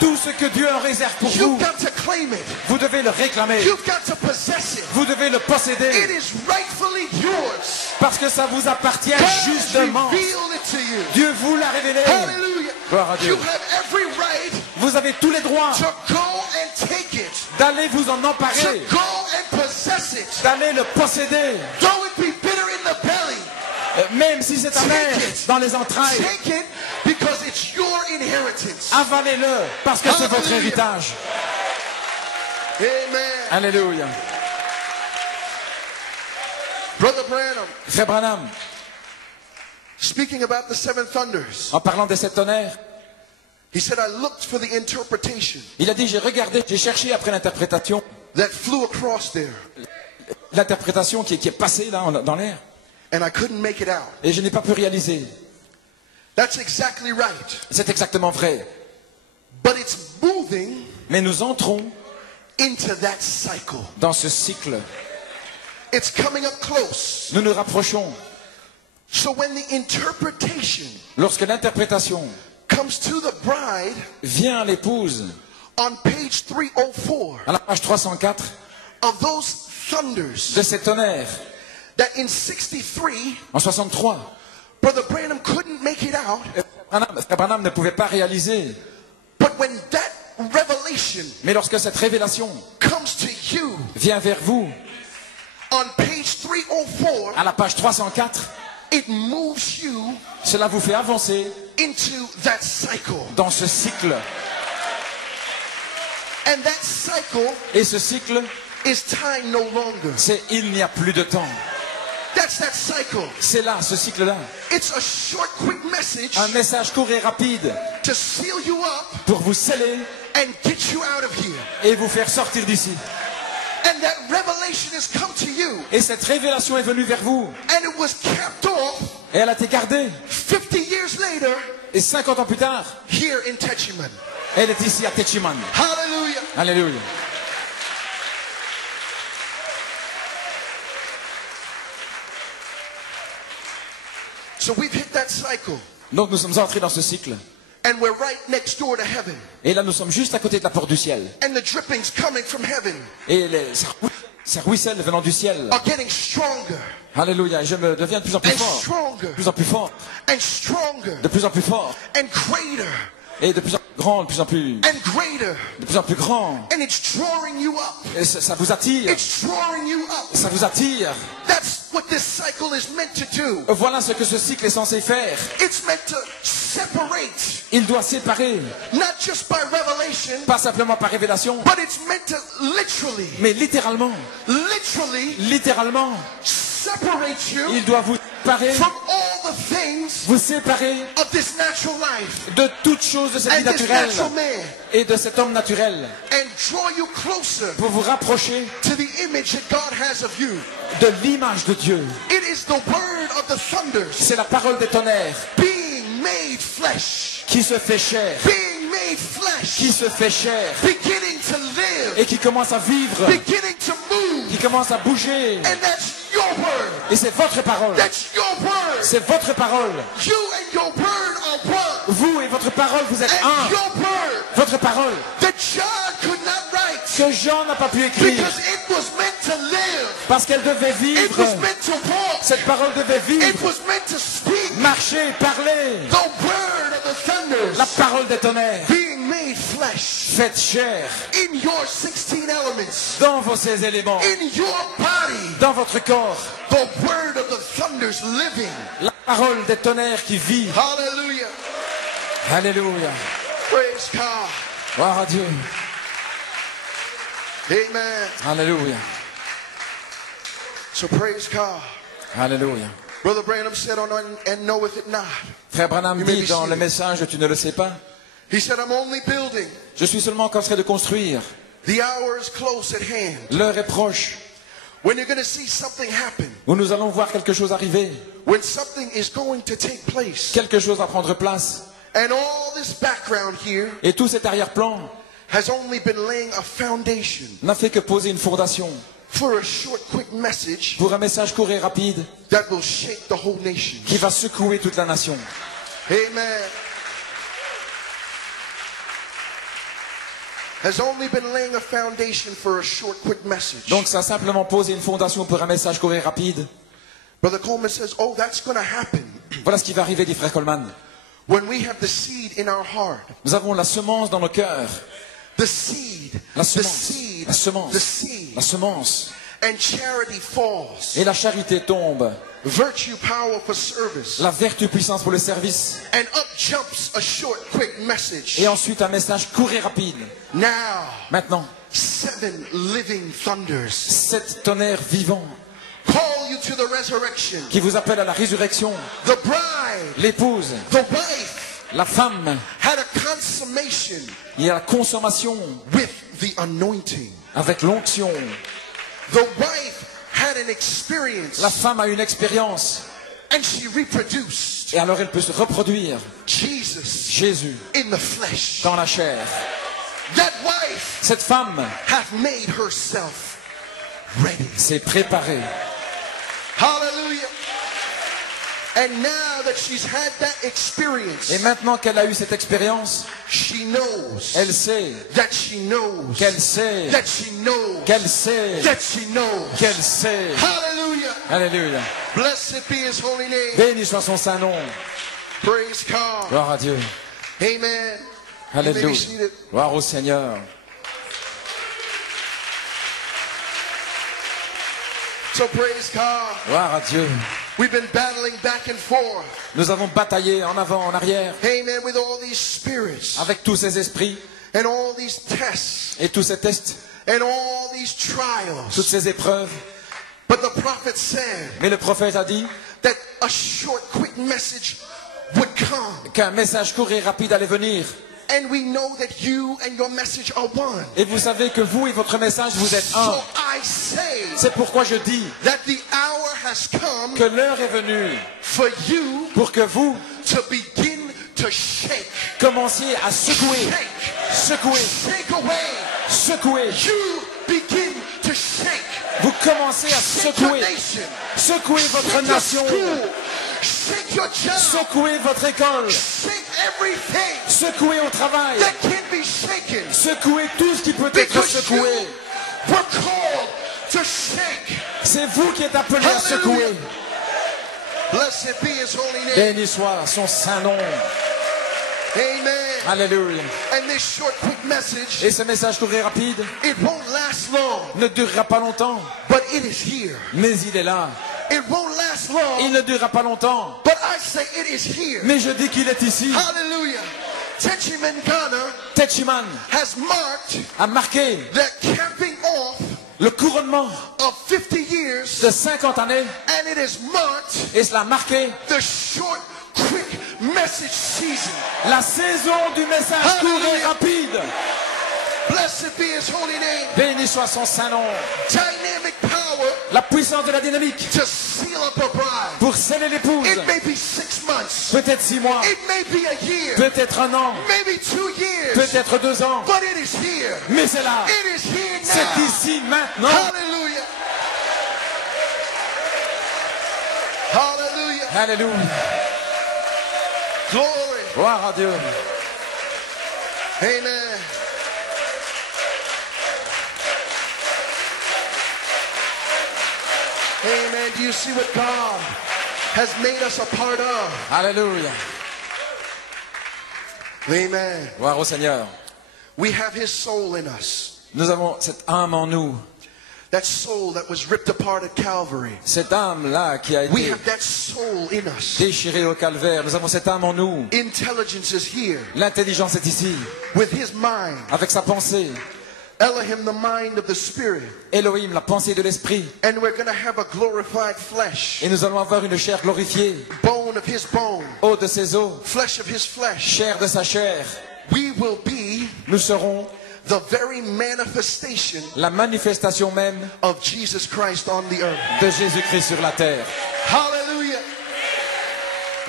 tout ce que Dieu en réserve pour You've vous. got to claim it. Vous devez le réclamer, You've got to possess it. vous devez le It posséder, is rightfully yours. parce que ça vous appartient God has justement. revealed it to you. Dieu vous l'a révélé. Hallelujah. Gloire à Dieu. You have every right Vous avez tous les droits to go and take it, d'aller vous en to emparer, go and possess it. d'aller le posséder, Though it be bitter in the belly, même si c'est amer Take it. dans les entrailles. take it because it's your inheritance. Avalez-le parce que c'est votre Hallelujah. héritage. Amen. Alléluia. Brother Branham, Frère Branham, speaking about the seven thunders, en parlant des 7 tonnerres, he said, I looked for the interpretation il a dit, j'ai regardé, j'ai cherché après l'interprétation, that flew across there, l'interprétation qui est passée là dans l'air, and I couldn't make it out. et je n'ai pas pu réaliser. That's exactly right. C'est exactement vrai. But it's moving Mais nous entrons into that cycle. dans ce cycle. It's coming up close. Nous nous rapprochons. So when the interpretation Lorsque l'interprétation comes to the bride vient à l'épouse, on page 304 à la page 304, of those thunders, de ces tonnerres, that in 63, en 63, Brother Branham couldn't make it out, Frère Branham ne pouvait pas réaliser. but when that revelation Mais lorsque cette révélation comes to you vient vers vous, on page 304, à la page 304, it moves you cela vous fait avancer into that cycle. dans ce cycle. And that cycle Et ce cycle, is time no longer. c'est il n'y a plus de temps. That's that cycle. C'est là, ce cycle-là. It's a short, quick message Un message court et rapide to seal you up pour vous sceller and get you out of here. et vous faire sortir d'ici. And that revelation has come to you, Et cette révélation est venue vers vous. and it was kept off Et elle a été gardée. 50 years later Et 50 ans plus tard, here in Techiman. elle est ici à Techiman. Hallelujah. Alléluia. So we've hit that cycle, Donc nous sommes entrés dans ce cycle. and we're right next door to heaven. Et là nous sommes juste à côté de la porte du ciel. And the drippings coming from heaven Et ça ruisselle venant du ciel. are getting stronger Alléluia. Et je me deviens de plus en plus and fort. stronger De plus en plus fort. and stronger De plus en plus fort. and greater Et de plus en plus grand, and greater. de plus en plus grand. And it's drawing you up. Et ça vous attire. It's drawing you up. Ça vous attire. That's what this cycle is meant to do. Voilà ce que ce cycle est censé faire. It's meant to separate, Il doit séparer, not just by revelation, pas simplement par révélation, but it's meant to literally littéralement, separate you il doit vous séparer, from all the things vous séparer of this natural life de toute chose de cette vie and this naturelle natural man, et de cet homme naturel and draw you closer pour vous rapprocher to the image that God has of you. de l'image de Dieu. It is the word of the thunders C'est la parole des tonnerres being made flesh, qui se fait chair, being made flesh, qui se fait chair beginning to live, et qui commence à vivre, beginning to move, qui commence à bouger. and that's your word. Et c'est votre parole. That's your word. C'est votre parole. You and your word are one. Vous et votre parole, vous êtes And un. your word Votre parole that John could not write que Jean n'a pas pu écrire because it was meant to live. parce qu'elle devait It vivre. was meant to walk. Cette parole devait It vivre, was meant to speak. marcher, parler. The word of the thunders La parole des tonnerres, being made flesh faites chair in your 16 elements, dans vos 16 éléments, in your body. dans votre corps. The word of the thunders living. La parole des tonnerres qui vit. Hallelujah. Alléluia. Praise God. Gloire à Dieu. Amen. Alléluia. So praise God. Alléluia. Brother Branham said on and knoweth it not. Frère Branham You may dit be dans le seated. message, tu ne le sais pas. He said, I'm only building. Je suis seulement qu'en train de construire. The hour is close at hand. L'heure est proche When you're going to see something happen. où nous allons voir quelque chose arriver. When something is going to take place. Quelque chose va prendre place. And all this background here Et tout cet arrière-plan has only been laying a foundation n'a fait que poser une fondation for a short, quick message pour un message court et rapide that will shake the whole nation. qui va secouer toute la nation. Amen. Has only been laying a foundation for a short, quick message. Donc ça a simplement posé une fondation pour un message court et rapide. Brother Coleman says, oh, that's going to happen Voilà ce qui va arriver, dit frère Coleman. when we have the seed in our heart. Nous avons la semence dans nos cœurs. The seed. La The semence. seed. La semence. The seed. La semence. And charity falls. Et la charité tombe. Virtue, power for service. La vertu, puissance pour le service. And up jumps a short, quick message. Et ensuite un message court et rapide. Now, Maintenant, 7 living thunders 7 tonnerres vivants call you to the resurrection. qui vous appellent à la résurrection. The bride, L'épouse, the wife, la femme, had a consummation il y a la consommation with the anointing. avec l'onction. The wife had an experience La femme a une expérience and she reproduced et alors elle peut se reproduire. Jesus Jésus in the flesh. dans la chair. That wife Cette femme hath made herself ready. s'est préparée. Hallelujah. And now that she's had that experience, Et maintenant qu'elle a eu cette expérience, she knows elle sait that she knows qu'elle sait that she knows qu'elle sait that she knows. qu'elle sait. Hallelujah. Alléluia. Blessed be his holy name. Béni soit son saint nom. Praise God. Gloire à Dieu. Amen. You may be Alléluia. seated. Gloire au Seigneur. So praise God. Gloire à Dieu. We've been battling back and forth. Nous avons bataillé en avant, en arrière, Amen. With all these spirits avec tous ces esprits and all these tests et tous ces tests, and all these trials. toutes ces épreuves. But the prophet said Mais le prophète a dit that a short, quick message would come. qu'un message court et rapide allait venir. And we know that you and your message are one. Et vous savez que vous et votre message, vous êtes un. So I say C'est pourquoi je dis that the hour has come que l'heure est venue for you pour que vous to begin to shake. commenciez à secouer, Shake. secouer, Shake away. secouer. You begin to shake. Vous commencez à Shake your secouer, nation. secouer votre Shake your nation, school. Shake your job. secouer votre école, Shake everything secouer au travail, that can be shaken. secouer tout ce qui peut être Because you secoué. were called to shake. C'est vous qui êtes appelés à Amen. Alléluia. And this short, quick message, Et ce message court et rapide it won't last long, ne durera pas longtemps, but it is here. mais il est là. It won't last Il long, ne durera pas longtemps, but I say it is here. mais je dis qu'il est ici. Hallelujah. Techiman Techiman has marked a marqué the capping off le couronnement of 50 years, de 50 années and it has marked et cela a marqué the short, quick message season. la saison du message court et Hallelujah. rapide. Blessed be his holy name. Béni soit son saint nom. Dynamic power La puissance de la dynamique to seal up a bride. pour sceller l'épouse. It may be 6 months. Peut-être 6 mois, It may be a year. peut-être 1 an, Maybe 2 years. peut-être 2 ans, But it is here. mais c'est là. It is here C'est now. ici maintenant. Hallelujah. Hallelujah. Alléluia. Glory. Gloire à Dieu. Amen. Amen. Do you see what God has made us a part of? Alléluia. Amen. Gloire au Seigneur. We have his soul in us. Nous avons cette âme en nous. That soul that was ripped apart at Calvary. Cette âme-là qui a We été have that soul in us. déchirée au calvaire. Nous avons cette âme en nous. Intelligence is here L'intelligence est ici. with his mind. Avec sa pensée. Elohim, the mind of the spirit. Elohim, la pensée de l'esprit. And we're going to have a glorified flesh. Et nous allons avoir une chair glorifiée. Bone of his bone. Eau de ses os. Flesh of his flesh. Chair de sa chair. We will be Nous serons the very manifestation la manifestation même of Jesus Christ on the earth. de Jésus-Christ sur la terre. Hallelujah.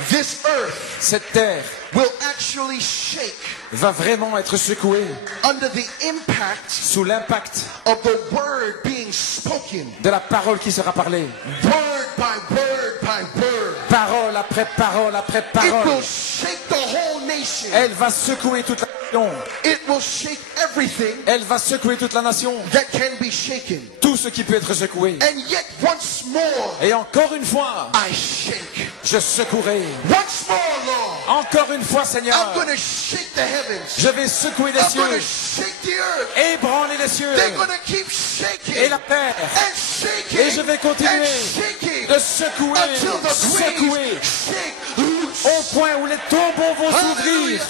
This earth Cette terre will actually shake va vraiment être secouée under the impact sous l'impact of the word being spoken. de la parole qui sera parlée. Word by word by word. Parole après parole après It will parole. shake the whole nation. Elle va secouer toute la nation. It will shake everything Elle va secouer toute la nation. that can be shaken. Tout ce qui peut être secoué. And yet once more, Et encore une fois, I shake. je secouerai. Once more, Lord, Encore une fois, Seigneur, I'm going to shake the heavens. je vais secouer les I'm going to cieux, shake the earth. ébranler les cieux They're going to keep shaking et la terre. and shaking Et je vais continuer and shaking de secouer, until the secouer, graves shake loose. au point où les tombeaux vont s'ouvrir. Hallelujah.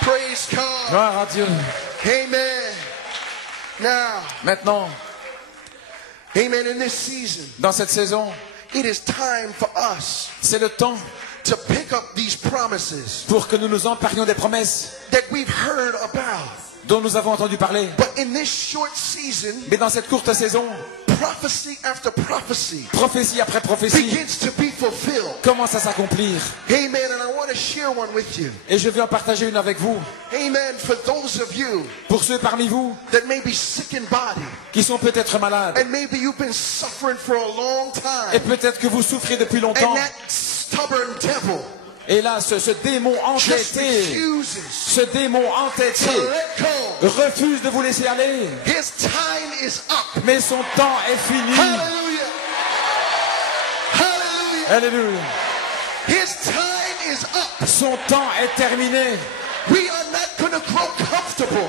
Praise God. Gloire à Dieu. Amen. Now, Maintenant, amen, in this season, dans cette saison, it is time for us c'est le temps to pick up these promises pour que nous nous emparions des promesses that we've heard about. dont nous avons entendu parler. But in this short season, Mais dans cette courte saison, prophecy after prophecy prophétie après prophétie begins to be fulfilled. commence à s'accomplir. Amen. And I want to share one with you. Et je vais en partager une avec vous. Amen. For those of you Pour ceux parmi vous that may be sick in body, qui sont peut-être malades, and maybe you've been suffering for a long et time, peut-être que vous souffrez depuis longtemps, and that stubborn devil et là, ce démon just entêté, refuses ce démon entêté to let go. refuse de vous laisser aller. His time is up. Mais son temps est fini. Hallelujah. Hallelujah. Alléluia. His time is up. Son temps est terminé. We are not going to grow comfortable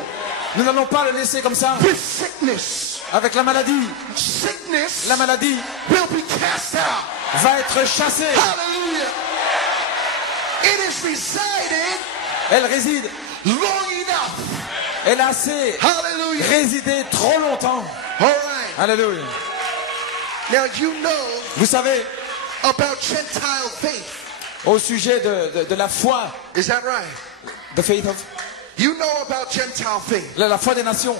Nous n'allons pas le laisser comme ça. with sickness. Avec la maladie. Sickness La maladie will be cast out. va être chassée. Hallelujah. It is resided Elle réside. long enough. Elle a assez Hallelujah. résidé trop longtemps. All right. Alléluia. Now you know Vous savez, about Gentile faith. au sujet de la foi, Is that right? the faith of, You know about Gentile faith. la foi des nations.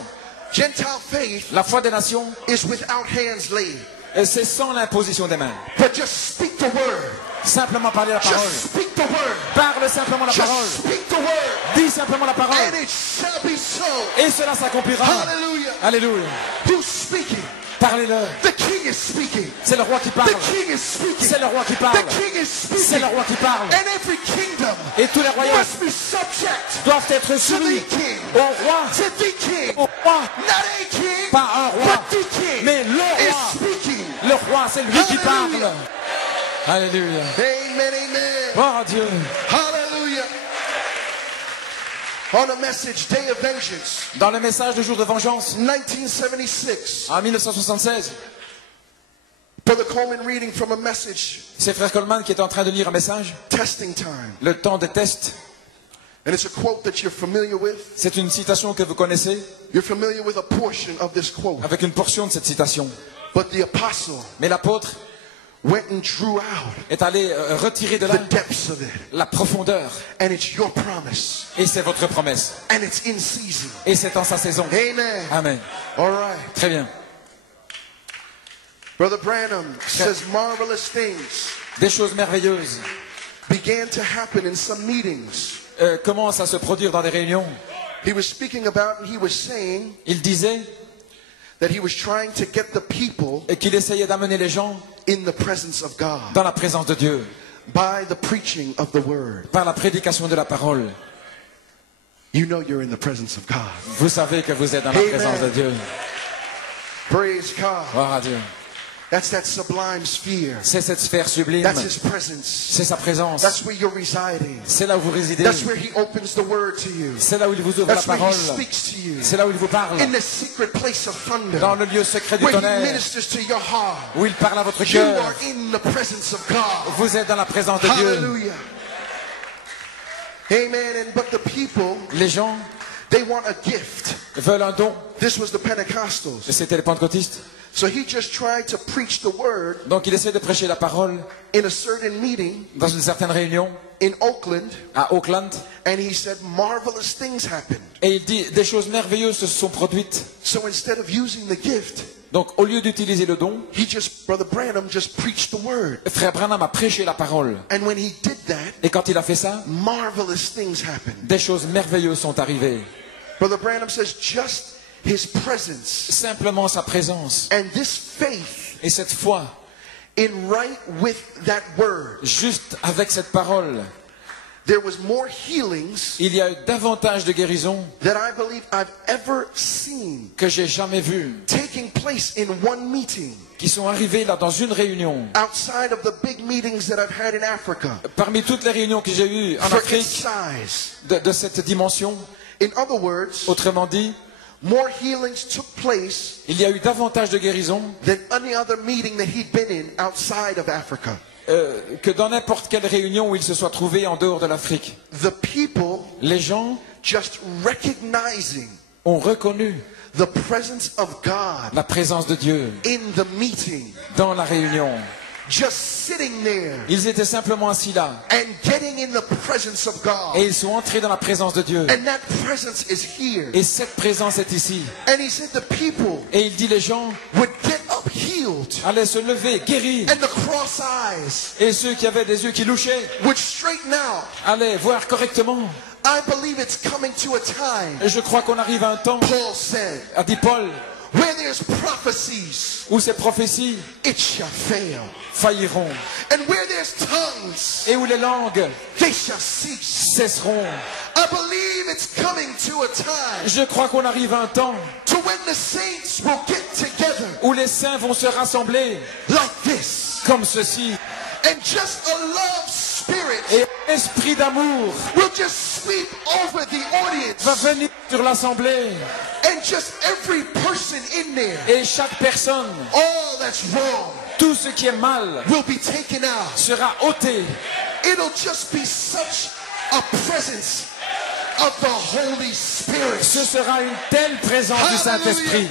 Gentile faith La foi des nations, is without hands laid. c'est sans l'imposition des mains. But just speak the word. Simplement parler la parole. Just speak the word. Parle simplement la parole. Just speak the word. Dis simplement la parole. And it shall be so. Et cela s'accomplira. Hallelujah. Alléluia. Who's speaking? Parlez-le. The king is speaking. C'est le roi qui parle. The king is speaking. C'est le roi qui parle. The king is C'est speaking. le roi qui parle. And every kingdom Et tous les royaumes must be subject doivent être to soumis the king. au roi. To the king. Au roi. Not a king, Pas un roi, but the king mais le is roi. speaking. Le roi, c'est lui qui parle. Hallelujah. Alléluia. Amen, amen. Gloire à Dieu. Hallelujah. on a message, Day of Vengeance, Dans le message de jour de vengeance, 1976. en 1976, Brother Coleman reading from a message, c'est Frère Coleman qui est en train de lire un message, Testing Time. le temps des tests. And it's a quote that you're familiar with. C'est une citation que vous connaissez, You're familiar with a portion of this quote. avec une portion de cette citation. But the apostle Mais l'apôtre went and drew out est allé retirer de là the depths of it. la profondeur. And it's your promise. Et c'est votre promesse. And it's in season. Et c'est en sa saison. Amen. Amen. All right. Très bien. Brother Branham says marvelous things Des choses merveilleuses began to happen in some meetings. commencent à se produire dans des réunions. He was speaking about, and he was saying Il disait that he was trying to get the people et qu'il essayait d'amener les gens in the presence of God dans la présence de Dieu by the preaching of the word. par la prédication de la parole. You know you're in the presence of God. Vous savez que vous êtes dans la Amen. présence de Dieu. Praise God. Gloire à Dieu. That's that sublime sphere. C'est cette sphère sublime. That's his presence. C'est sa présence. That's where you're residing. C'est là où vous résidez. That's where he opens the word to you. C'est là où il vous ouvre la That's where parole. he speaks to you. C'est là où il vous parle. In the secret place of thunder. Dans le lieu secret du Where he tonnerre. ministers to your heart. Où il parle à votre You cœur. are in the presence of God. Vous êtes dans la présence de Dieu. Hallelujah. Amen. And but the people, Les gens they want a gift. veulent un don. This was the Pentecostals. C'était les pentecôtistes. So he just tried to preach the word Donc il essaie de prêcher la parole in a certain meeting dans une certaine réunion in Oakland, à Auckland. and he said marvelous things happened. Et il dit des choses merveilleuses se sont produites. So instead of using the gift, Donc au lieu d'utiliser le don, Brother Branham just preached the word. Frère Branham a prêché la parole. And when he did that, Et quand il a fait ça, marvelous things happened. des choses merveilleuses sont arrivées. Brother Branham says just his presence Simplement sa présence and this faith et cette foi, in right with that word. juste avec cette parole, There was more healings il y a eu davantage de guérisons that I believe I've ever seen que j'ai jamais vues, taking place in one meeting qui sont arrivées là dans une réunion. outside of the big meetings that I've had in Africa Parmi toutes les réunions que j'ai eues en for its Afrique size. de cette dimension, In other words, autrement dit, more healings took place il y a eu davantage de guérisons than any other meeting that he'd been in outside of Africa. que dans n'importe quelle réunion où il se soit trouvé en dehors de l'Afrique. The people Les gens just recognizing ont reconnu the presence of God la présence de Dieu in the meeting, dans la réunion. just sitting there Ils étaient simplement assis là and getting in the presence of God. et ils sont entrés dans la présence de Dieu. And that presence is here. Et cette présence est ici. And he said the people Et il dit les gens would get up healed, allaient se lever, guéris. and the cross eyes Et ceux qui avaient des yeux qui louchaient would straighten out. allaient voir correctement. I believe it's coming to a time, Et je crois qu'on arrive à un temps, Paul said, a dit Paul, where there's prophecies, où ces prophéties it shall fail. failliront. And where there's tongues, Et où les langues they shall cease. cesseront. I believe it's coming to a time Je crois qu'on arrive à un temps to when the saints will get together où les saints vont se rassembler like this. comme ceci. And just a love spirit Et l'esprit d'amour will just sweep over the audience. va venir sur l'assemblée. And just every person in there, Et chaque personne, all that's wrong tout ce qui est mal, will be taken out. sera ôté. It'll just be such a presence of the Holy Spirit. Ce sera une telle présence du Saint-Esprit.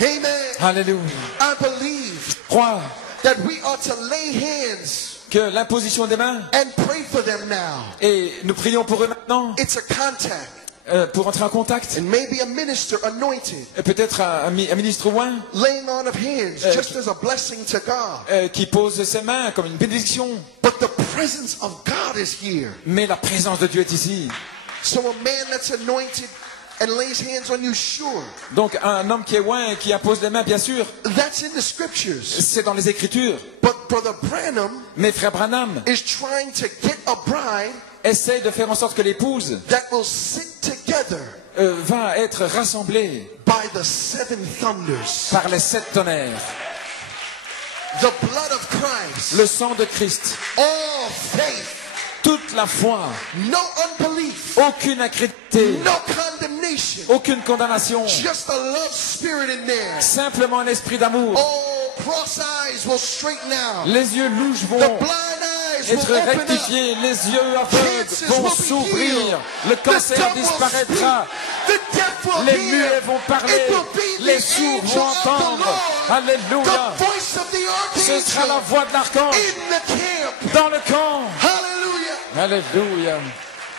Amen. Alléluia. I believe Je crois that we ought to lay hands que l'imposition des mains, and pray for them now. et nous prions pour eux maintenant, It's a contact. pour entrer en contact, And maybe a minister anointed, et peut-être un ministre ou un laying on of hands, just as a blessing to God. qui pose ses mains comme une bénédiction. But the presence of God is here. Mais la présence de Dieu est ici. So a man that's anointed and lays hands on you, sure. Donc un homme qui est oint et qui impose les mains, bien sûr, That's in the scriptures. c'est dans les Écritures. But Brother Branham Mais frère Branham is trying to get a bride essaye de faire en sorte que l'épouse that will sit together va être rassemblée by the seven thunders. par les 7 tonnerres. The blood of Christ. Le sang de Christ, All faith toute la foi, no unbelief, aucune incrédulité, no condemnation. aucune condamnation, Just a love spirit in there. simplement un esprit d'amour. Oh, cross eyes will straighten out. Les yeux louches The vont blind eyes will être open up. rectifiés, les yeux aveugles vont s'ouvrir, le cancer disparaîtra, The deaf will les hear. muets vont parler, It will be les the sourds angel vont of the entendre. Lord. Alléluia. The voice of the Ce sera la archangel voix de l'archange in the camp. dans le camp. Hallelujah. Alléluia.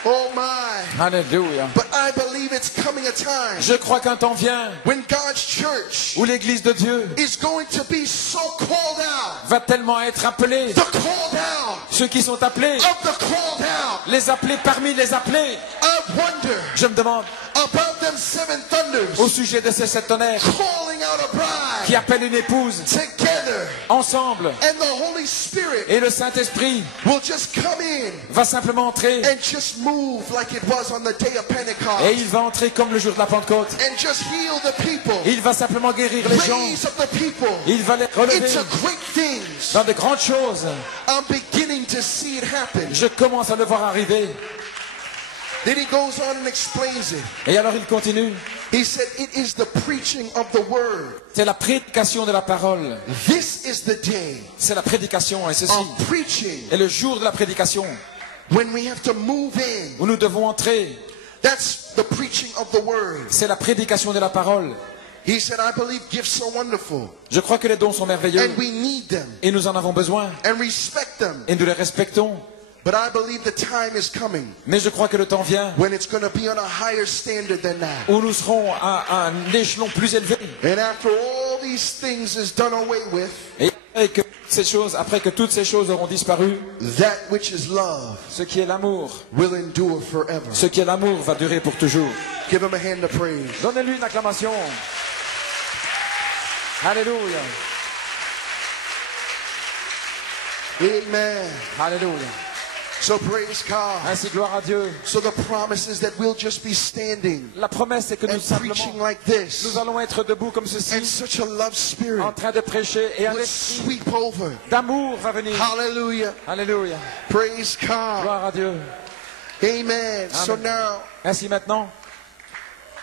Oh my. Alléluia. But I believe it's coming a time Je crois qu'un temps vient when God's church où l'Église de Dieu is going to be so called out. va tellement être appelée. The called out Ceux qui sont appelés, of the called out. les appelés parmi les appelés. I wonder Je me demande about them seven thunders au sujet de ces sept tonnerres calling out a bride qui appellent une épouse together, ensemble. and the Holy Spirit Et le Saint-Esprit will just come in va simplement entrer. and just move like it was on the day of Pentecost, Et il va entrer comme le jour de la Pentecôte. and just heal the people, Il va simplement guérir les gens. raise up the people Il va les relever into great things. dans de grandes choses. I'm beginning to see it happen. Je commence à le voir arriver. Then he goes on and explains it. Et alors il continue. He said, it is the preaching of the word. C'est la prédication de la parole. This is the day C'est la prédication, et ceci of preaching est le jour de la prédication when we have to move in. où nous devons entrer. That's the preaching of the word. C'est la prédication de la parole. He said, I believe gifts are wonderful Je crois que les dons sont merveilleux and we need them et nous en avons besoin and respect them. et nous les respectons. But I believe the time is coming Mais je crois que le temps vient when it's going to be on a higher standard than that. où nous serons à un échelon plus élevé. And after all these things is done away with, Et après que toutes ces choses auront disparu, that which is love ce qui est l'amour, will endure forever. ce qui est l'amour va durer pour toujours. Give him a hand of praise. Donnez-lui une acclamation. Alléluia. Amen. Alléluia. So praise God. Ainsi, gloire à Dieu. So the promise is that we'll just be standing La promesse est que nous and preaching simplement, like this, nous allons être debout comme and ceci, such a love spirit en train de prêcher, et un will esprit sweep over. d'amour va venir. Hallelujah. Alléluia. Praise God. Gloire à Dieu. Amen. So Amen. now, Ainsi maintenant,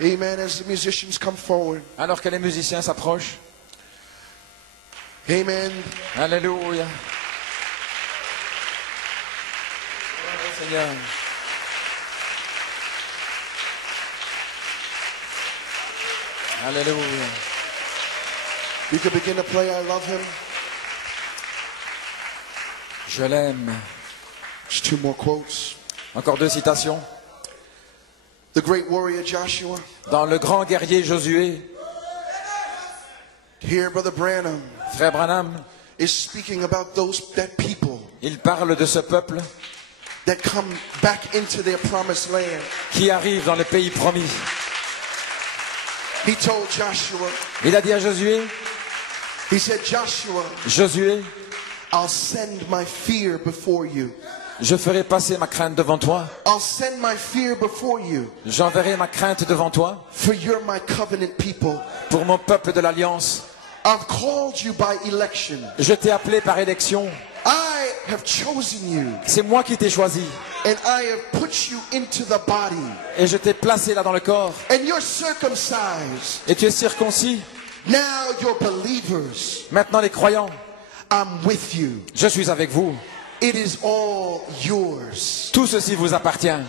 amen, as the musicians come forward. alors que les musiciens s'approchent. Amen. Alléluia. Seigneur. Alléluia. You can begin to play I Love Him. Je l'aime. Just two more quotes. Encore deux citations. The great warrior Joshua. Dans le grand guerrier Josué, Here, Brother Branham frère Branham, is speaking about that people il parle de ce peuple that come back into their promised land. qui arrive dans le pays promis. He told Joshua, Il a dit à Josué, he said, Joshua, Josué, I'll send my fear before you. je ferai passer ma crainte devant toi. I'll send my fear before you, J'enverrai ma crainte devant toi for you're my covenant people. pour mon peuple de l'Alliance. I've called you by election. Je t'ai appelé par élection. I have chosen you, C'est moi qui t'ai choisi. and I have put you into the body. Et je t'ai placé là dans le corps. And you're circumcised. Et tu es circoncis. Now you're believers. Maintenant les croyants, I'm with you. je suis avec vous. It is all yours. Tout ceci vous appartient.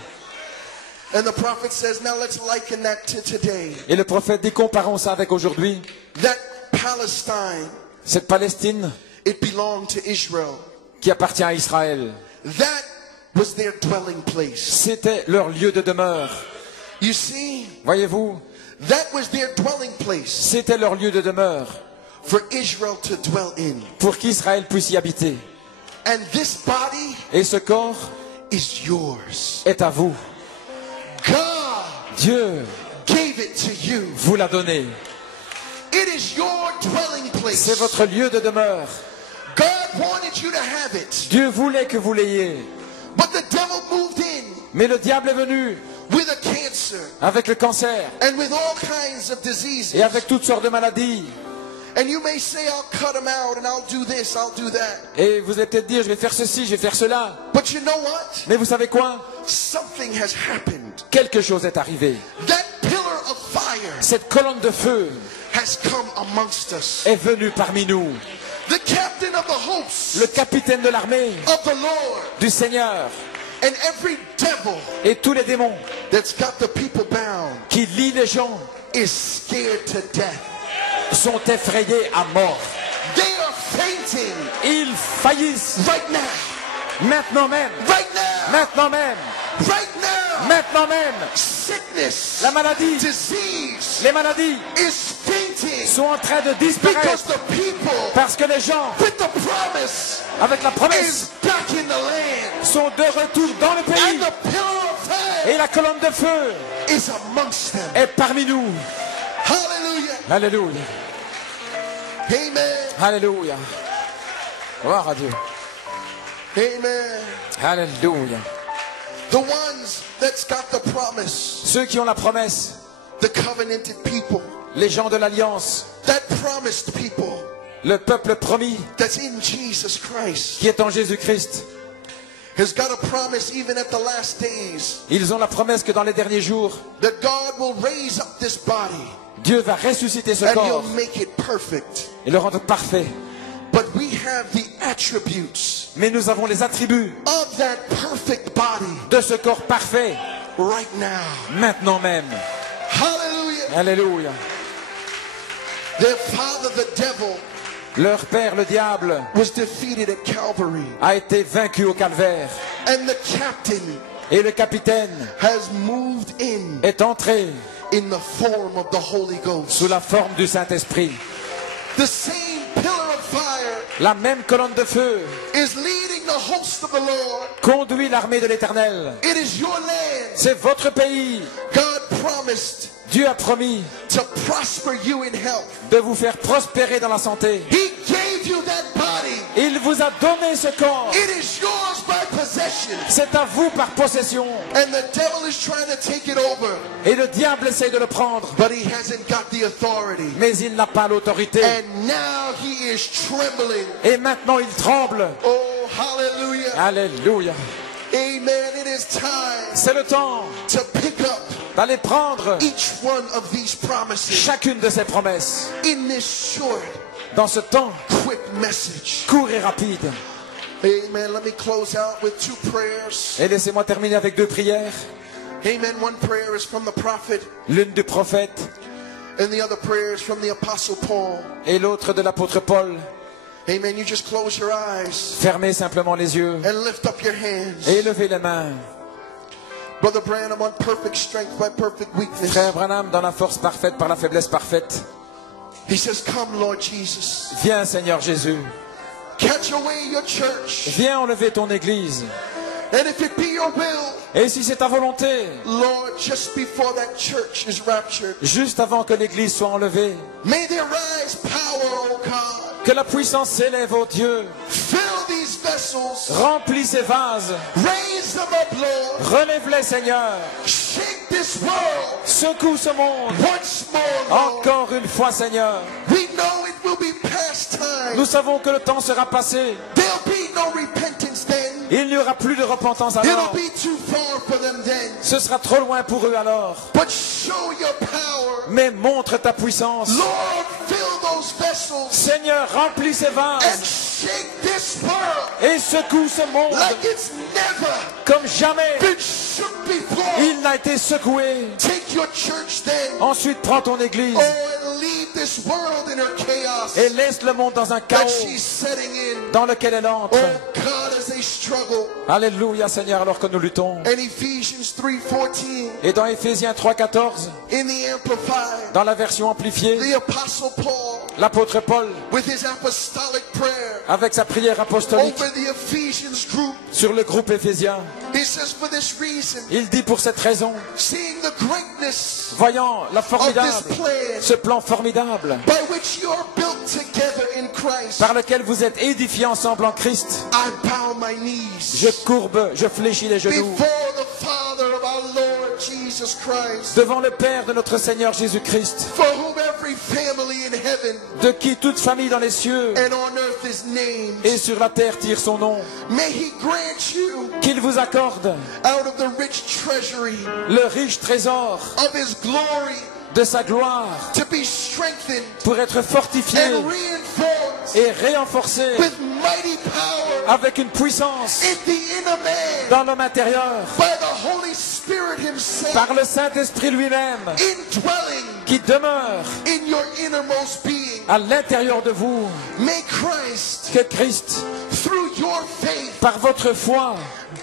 And the prophet says, now let's liken that to today. Et le prophète dit, comparons ça avec aujourd'hui. That Palestine, Cette Palestine it belonged to Israel. qui appartient à Israël. That was their dwelling place. C'était leur lieu de demeure. You see, Voyez-vous, that was their dwelling place c'était leur lieu de demeure for Israel to dwell in. pour qu'Israël puisse y habiter. And this body Et ce corps is yours. est à vous. God Dieu gave it to you. vous l'a donné. It is your dwelling place. C'est votre lieu de demeure. God wanted you to have it. Dieu voulait que vous l'ayez. But the devil moved in Mais le diable est venu with a cancer avec le cancer and with all kinds of diseases. et avec toutes sortes de maladies. And you may say, I'll cut them out and I'll do this, I'll do that. Et vous allez peut-être dire, je vais faire ceci, je vais faire cela. But you know what? Mais vous savez quoi? Something has happened. Quelque chose est arrivé. That pillar of fire Cette colonne de feu has come amongst us. est venue parmi nous. The captain of the hosts Le capitaine de l'armée of the Lord du Seigneur and every devil et tous les démons that's got the people bound qui lient les gens is scared to death. sont effrayés à mort. They are fainting Ils faillissent right now. maintenant même, Right now. maintenant même, Right now. maintenant même. Sickness, La maladie, disease les maladies is fainting sont en train de because disparaître the people parce que les gens, with the promise avec la promesse, is back in the land. sont de retour dans le And pays. the pillar of fire Et la colonne de feu is amongst them. est parmi nous. Hallelujah. Alléluia, Amen. alléluia. Gloire à Dieu. Amen. Alléluia. The ones that's got the promise, Ceux qui ont la promesse, the covenanted people, les gens de l'Alliance, that promised people le peuple promis that's in Jesus Christ, qui est en Jésus-Christ, has got a promise even at the last days ils ont la promesse que dans les derniers jours, that God will raise up this body Dieu va ressusciter ce and corps He'll make it perfect. et le rendre parfait. But we have the attributes Mais nous avons les attributs of that perfect body de ce corps parfait right now. maintenant même. Hallelujah. Alléluia. Their father, the devil, Leur père, le diable, was defeated at Calvary. a été vaincu au calvaire. And the captain Et le capitaine has moved in est entré the form of the Holy Ghost. sous la forme du Saint-Esprit. The same pillar of fire La même colonne de feu is leading the host of the Lord. conduit l'armée de l'Éternel. It is your land. C'est votre pays. God promised Dieu a promis to prosper you in health. de vous faire prospérer dans la santé. He gave you that body. Il vous a donné ce corps. It is yours by possession. C'est à vous par possession. And the devil is trying to take it over. Et le diable essaye de le prendre. But he hasn't got the authority. Mais il n'a pas l'autorité. And now he is trembling. Et maintenant il tremble. Oh, hallelujah. Alléluia. Amen. It is time C'est le temps to pick up d'aller prendre each one of these promises chacune de ces promesses in this short, dans ce temps quick message. court et rapide. Amen. Let me close out with two prayers. Et laissez-moi terminer avec deux prières. Amen. One prayer is from the prophet, L'une du prophète and the other prayer is from the apostle Paul. et l'autre de l'apôtre Paul. Amen. You just close your eyes Fermez simplement les yeux and lift up your hands. et levez les mains. Brother Branham, on perfect strength by perfect weakness. Frère Branham, dans la force parfaite par la faiblesse parfaite. He says, come, Lord Jesus. Viens Seigneur Jésus. Catch away your church. Viens enlever ton église. And if it be your will, Et si c'est ta volonté, Lord, just before that church is raptured, juste avant que l'église soit enlevée, may there rise power, oh God. que la puissance s'élève, ô Dieu. Fill these vessels. Remplis ces vases. Raise them up, Lord. Relève-les Seigneur. Shake this world Secoue ce monde. once more, Lord. Encore une fois Seigneur. We know it will be past time. Nous savons que le temps sera passé. There'll be no repentance then. Il n'y aura plus de repentance It'll alors. be too far for them then. Ce sera trop loin pour eux alors. But show your power. Mais montre ta puissance. Lord, fill those vessels Seigneur, remplis ces and vases shake this world et secoue ce monde like it's never comme jamais been shook before. il n'a été secoué. Take your church then. Ensuite, prends ton église Oh, and leave this world in her chaos et laisse le monde dans un that chaos she's setting in. dans lequel elle entre. Oh God, as they struggle. Alléluia Seigneur, alors que nous luttons. And Ephesians 3:14 Et dans Éphésiens 3,14, in the Amplified, dans la version amplifiée, the Apostle Paul, l'apôtre Paul, with his apostolic prayer avec sa prière apostolique over the Ephesians group, sur le groupe éphésien, he says, for this reason, il dit pour cette raison, seeing the greatness voyant la of formidable, this plan ce plan formidable by which you are built together in Christ, par lequel vous êtes édifiés ensemble en Christ, I bow my knees je courbe, je fléchis les genoux before the Father of our Lord Jesus Christ, devant le Père de notre Seigneur Jésus-Christ, for whom every family in heaven heaven de qui toute famille dans les cieux and on earth is named. et sur la terre tire son nom. May he grant you Qu'il vous accorde out of the rich treasury le riche trésor of his glory de sa gloire to be strengthened pour être fortifié and reinforced et renforcé with mighty power avec une puissance in the inner man dans l'homme intérieur by the Holy Spirit himself, par le Saint-Esprit lui-même indwelling qui demeure in your innermost being. à l'intérieur de vous. May Christ, Que Christ, through your faith, par votre foi,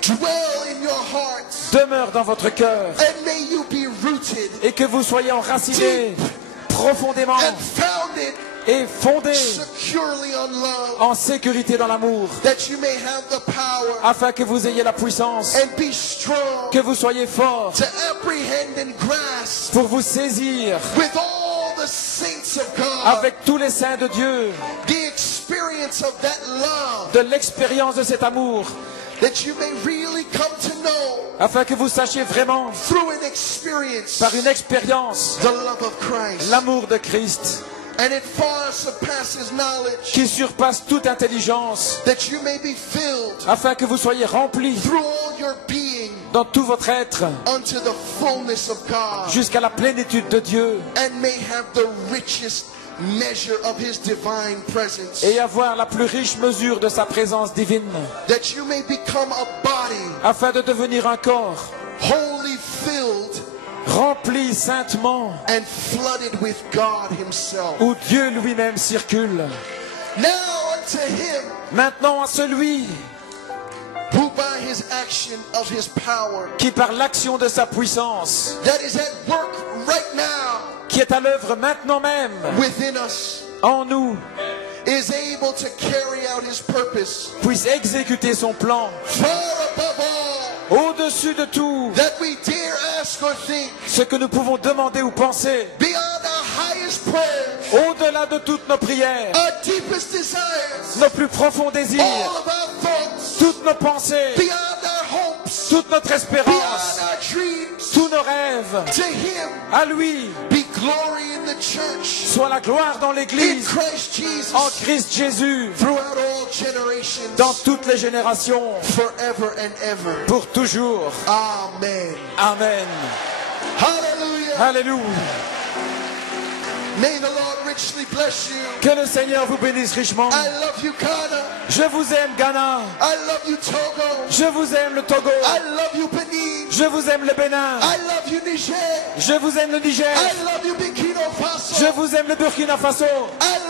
dwell in your hearts, demeure dans votre cœur and may you be rooted et que vous soyez enracinés profondément and founded et fondés securely on love, en sécurité dans l'amour, that you may have the power afin que vous ayez la puissance, and be strong que vous soyez forts to apprehend and grasp pour vous saisir with all the saints of God avec tous les saints de Dieu the experience of that love, de l'expérience de cet amour, that you may really come to know afin que vous sachiez vraiment through an experience par une expérience the love of Christ, l'amour de Christ and it far surpasses knowledge, qui surpasse toute intelligence, that you may be filled afin que vous soyez remplis through all your being dans tout votre être unto the fullness of God, jusqu'à la plénitude de Dieu and may have the richest measure of his divine presence, et avoir la plus riche mesure de sa présence divine, that you may become a body afin de devenir un corps wholly filled rempli saintement and flooded with God himself. où Dieu lui-même circule. Now unto him Maintenant à celui who by his action of his power qui par l'action de sa puissance, that is at work right now qui est à l'œuvre maintenant même within us, en nous, is able to carry out his purpose puisse exécuter son plan far above all au-dessus de tout that we dare ask or think, ce que nous pouvons demander ou penser, beyond our highest prayers, au-delà de toutes nos prières, our deepest desires, nos plus profonds désirs, all of our thoughts, toutes nos pensées, beyond our hopes, toute notre beyond espérance, our dreams. tous nos rêves. To him À lui be glory in the church, soit la gloire dans in l'Église, Christ Jesus, en Christ Jésus, throughout all generations, dans toutes les générations, forever and ever. pour toujours. Amen. Amen. Hallelujah. Alléluia. May the Lord richly bless you. Que le Seigneur vous bénisse richement. I love you, Ghana. Je vous aime, Ghana. I love you, Togo. Je vous aime, le Togo. I love you, Benin. Je vous aime, le Bénin. I love you, Niger. Je vous aime, le Niger. I love you, Burkina Faso. Je vous aime, le Burkina Faso. I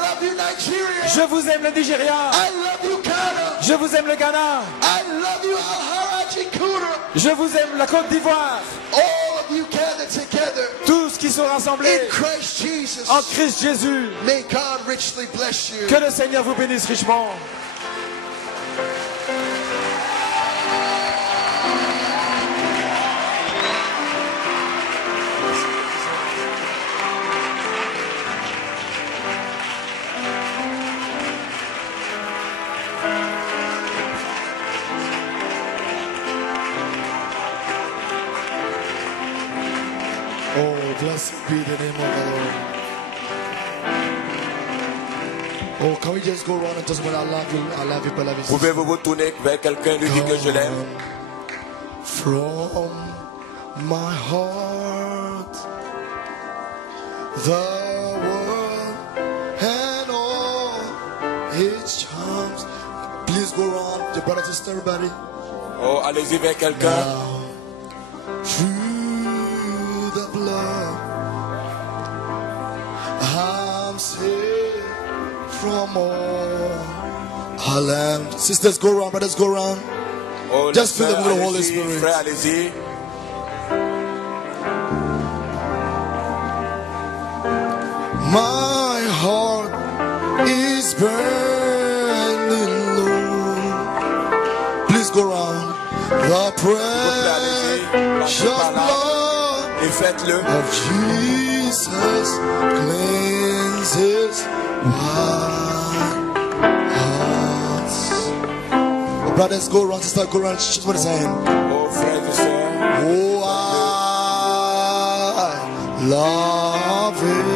love you, Nigeria. Je vous aime, le Nigeria. I love you, Ghana. Je vous aime, le Ghana. I love you, Al-Haraji Kuda. Je vous aime, la Côte d'Ivoire. All of you gathered together Tous qui sont rassemblés in Christ Jesus. en Christ Jésus. May God richly bless you. Que le Seigneur vous bénisse richement. Oh, blessed be the name of the Lord. Oh, can we just go around and just say, I love you, beloved. Pouvez-vous vous tourner vers quelqu'un et lui dire que je l'aime? From my heart, the world and all its charms. Please go around, your brothers and sisters, everybody. Oh, allez-y vers quelqu'un. Now, through the blood, I'm saved from all harm. Sisters, go around, brothers, go around. Oh, Just fill les them with the frères, Holy allez-y, Spirit. frère, allez-y. My heart is burning low. Please go around. The precious blood Et faites-le. of Jesus cleanses white hearts. Oh, brothers, go around. Sister, go around. Just what it's saying. Oh, frères et sœurs. Oh, I love it.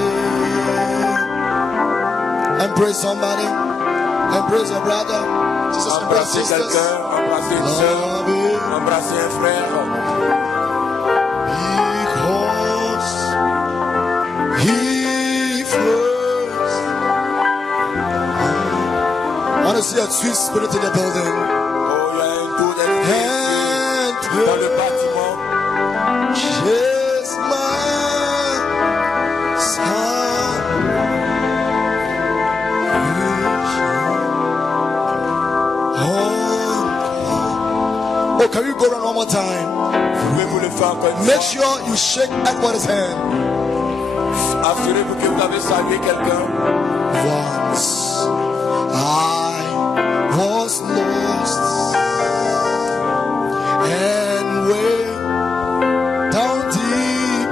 Embrace somebody. Embrace your brother. Jesus, embrace Embrasser sisters. quelqu'un, embrasser une soeur, Love it embrasser un frère. because He first. I want to see a sweet spirit in the building. Oh, il y a un tour d'esprit And dans le bâtiment. chase my Oh, can you go around one more time? Pouvez-vous le faire encore une Make fois? sure you shake everybody's hand. Assurez-vous que vous avez salué quelqu'un. Once I was lost and way down deep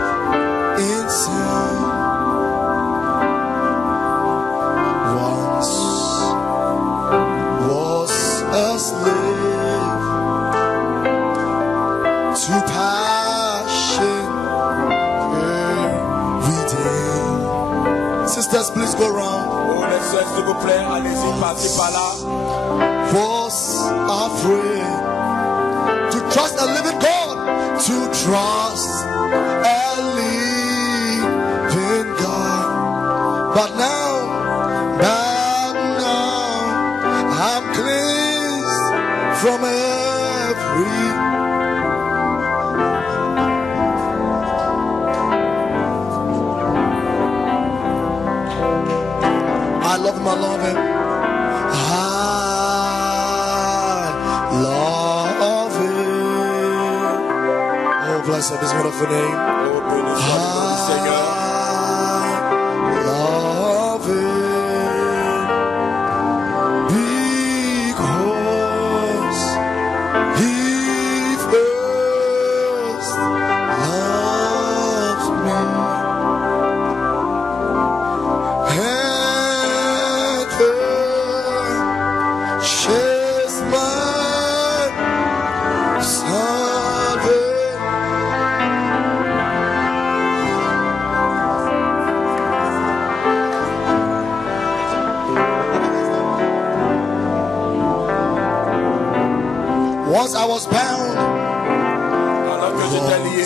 inside. Once was a slave to passion every day. Sisters, please go around. Oh, les soeurs, s'il vous plaît, allez-y, passez par là. Was afraid to trust a living God, to trust a living God. But now, I'm cleansed from every. I love him, I love him. I love him. Oh, bless his wonderful name. Oh, béni soit le nom du Seigneur. I love him because he first loves me. Chase my salvation. Once I was bound, Alors que j'étais lié,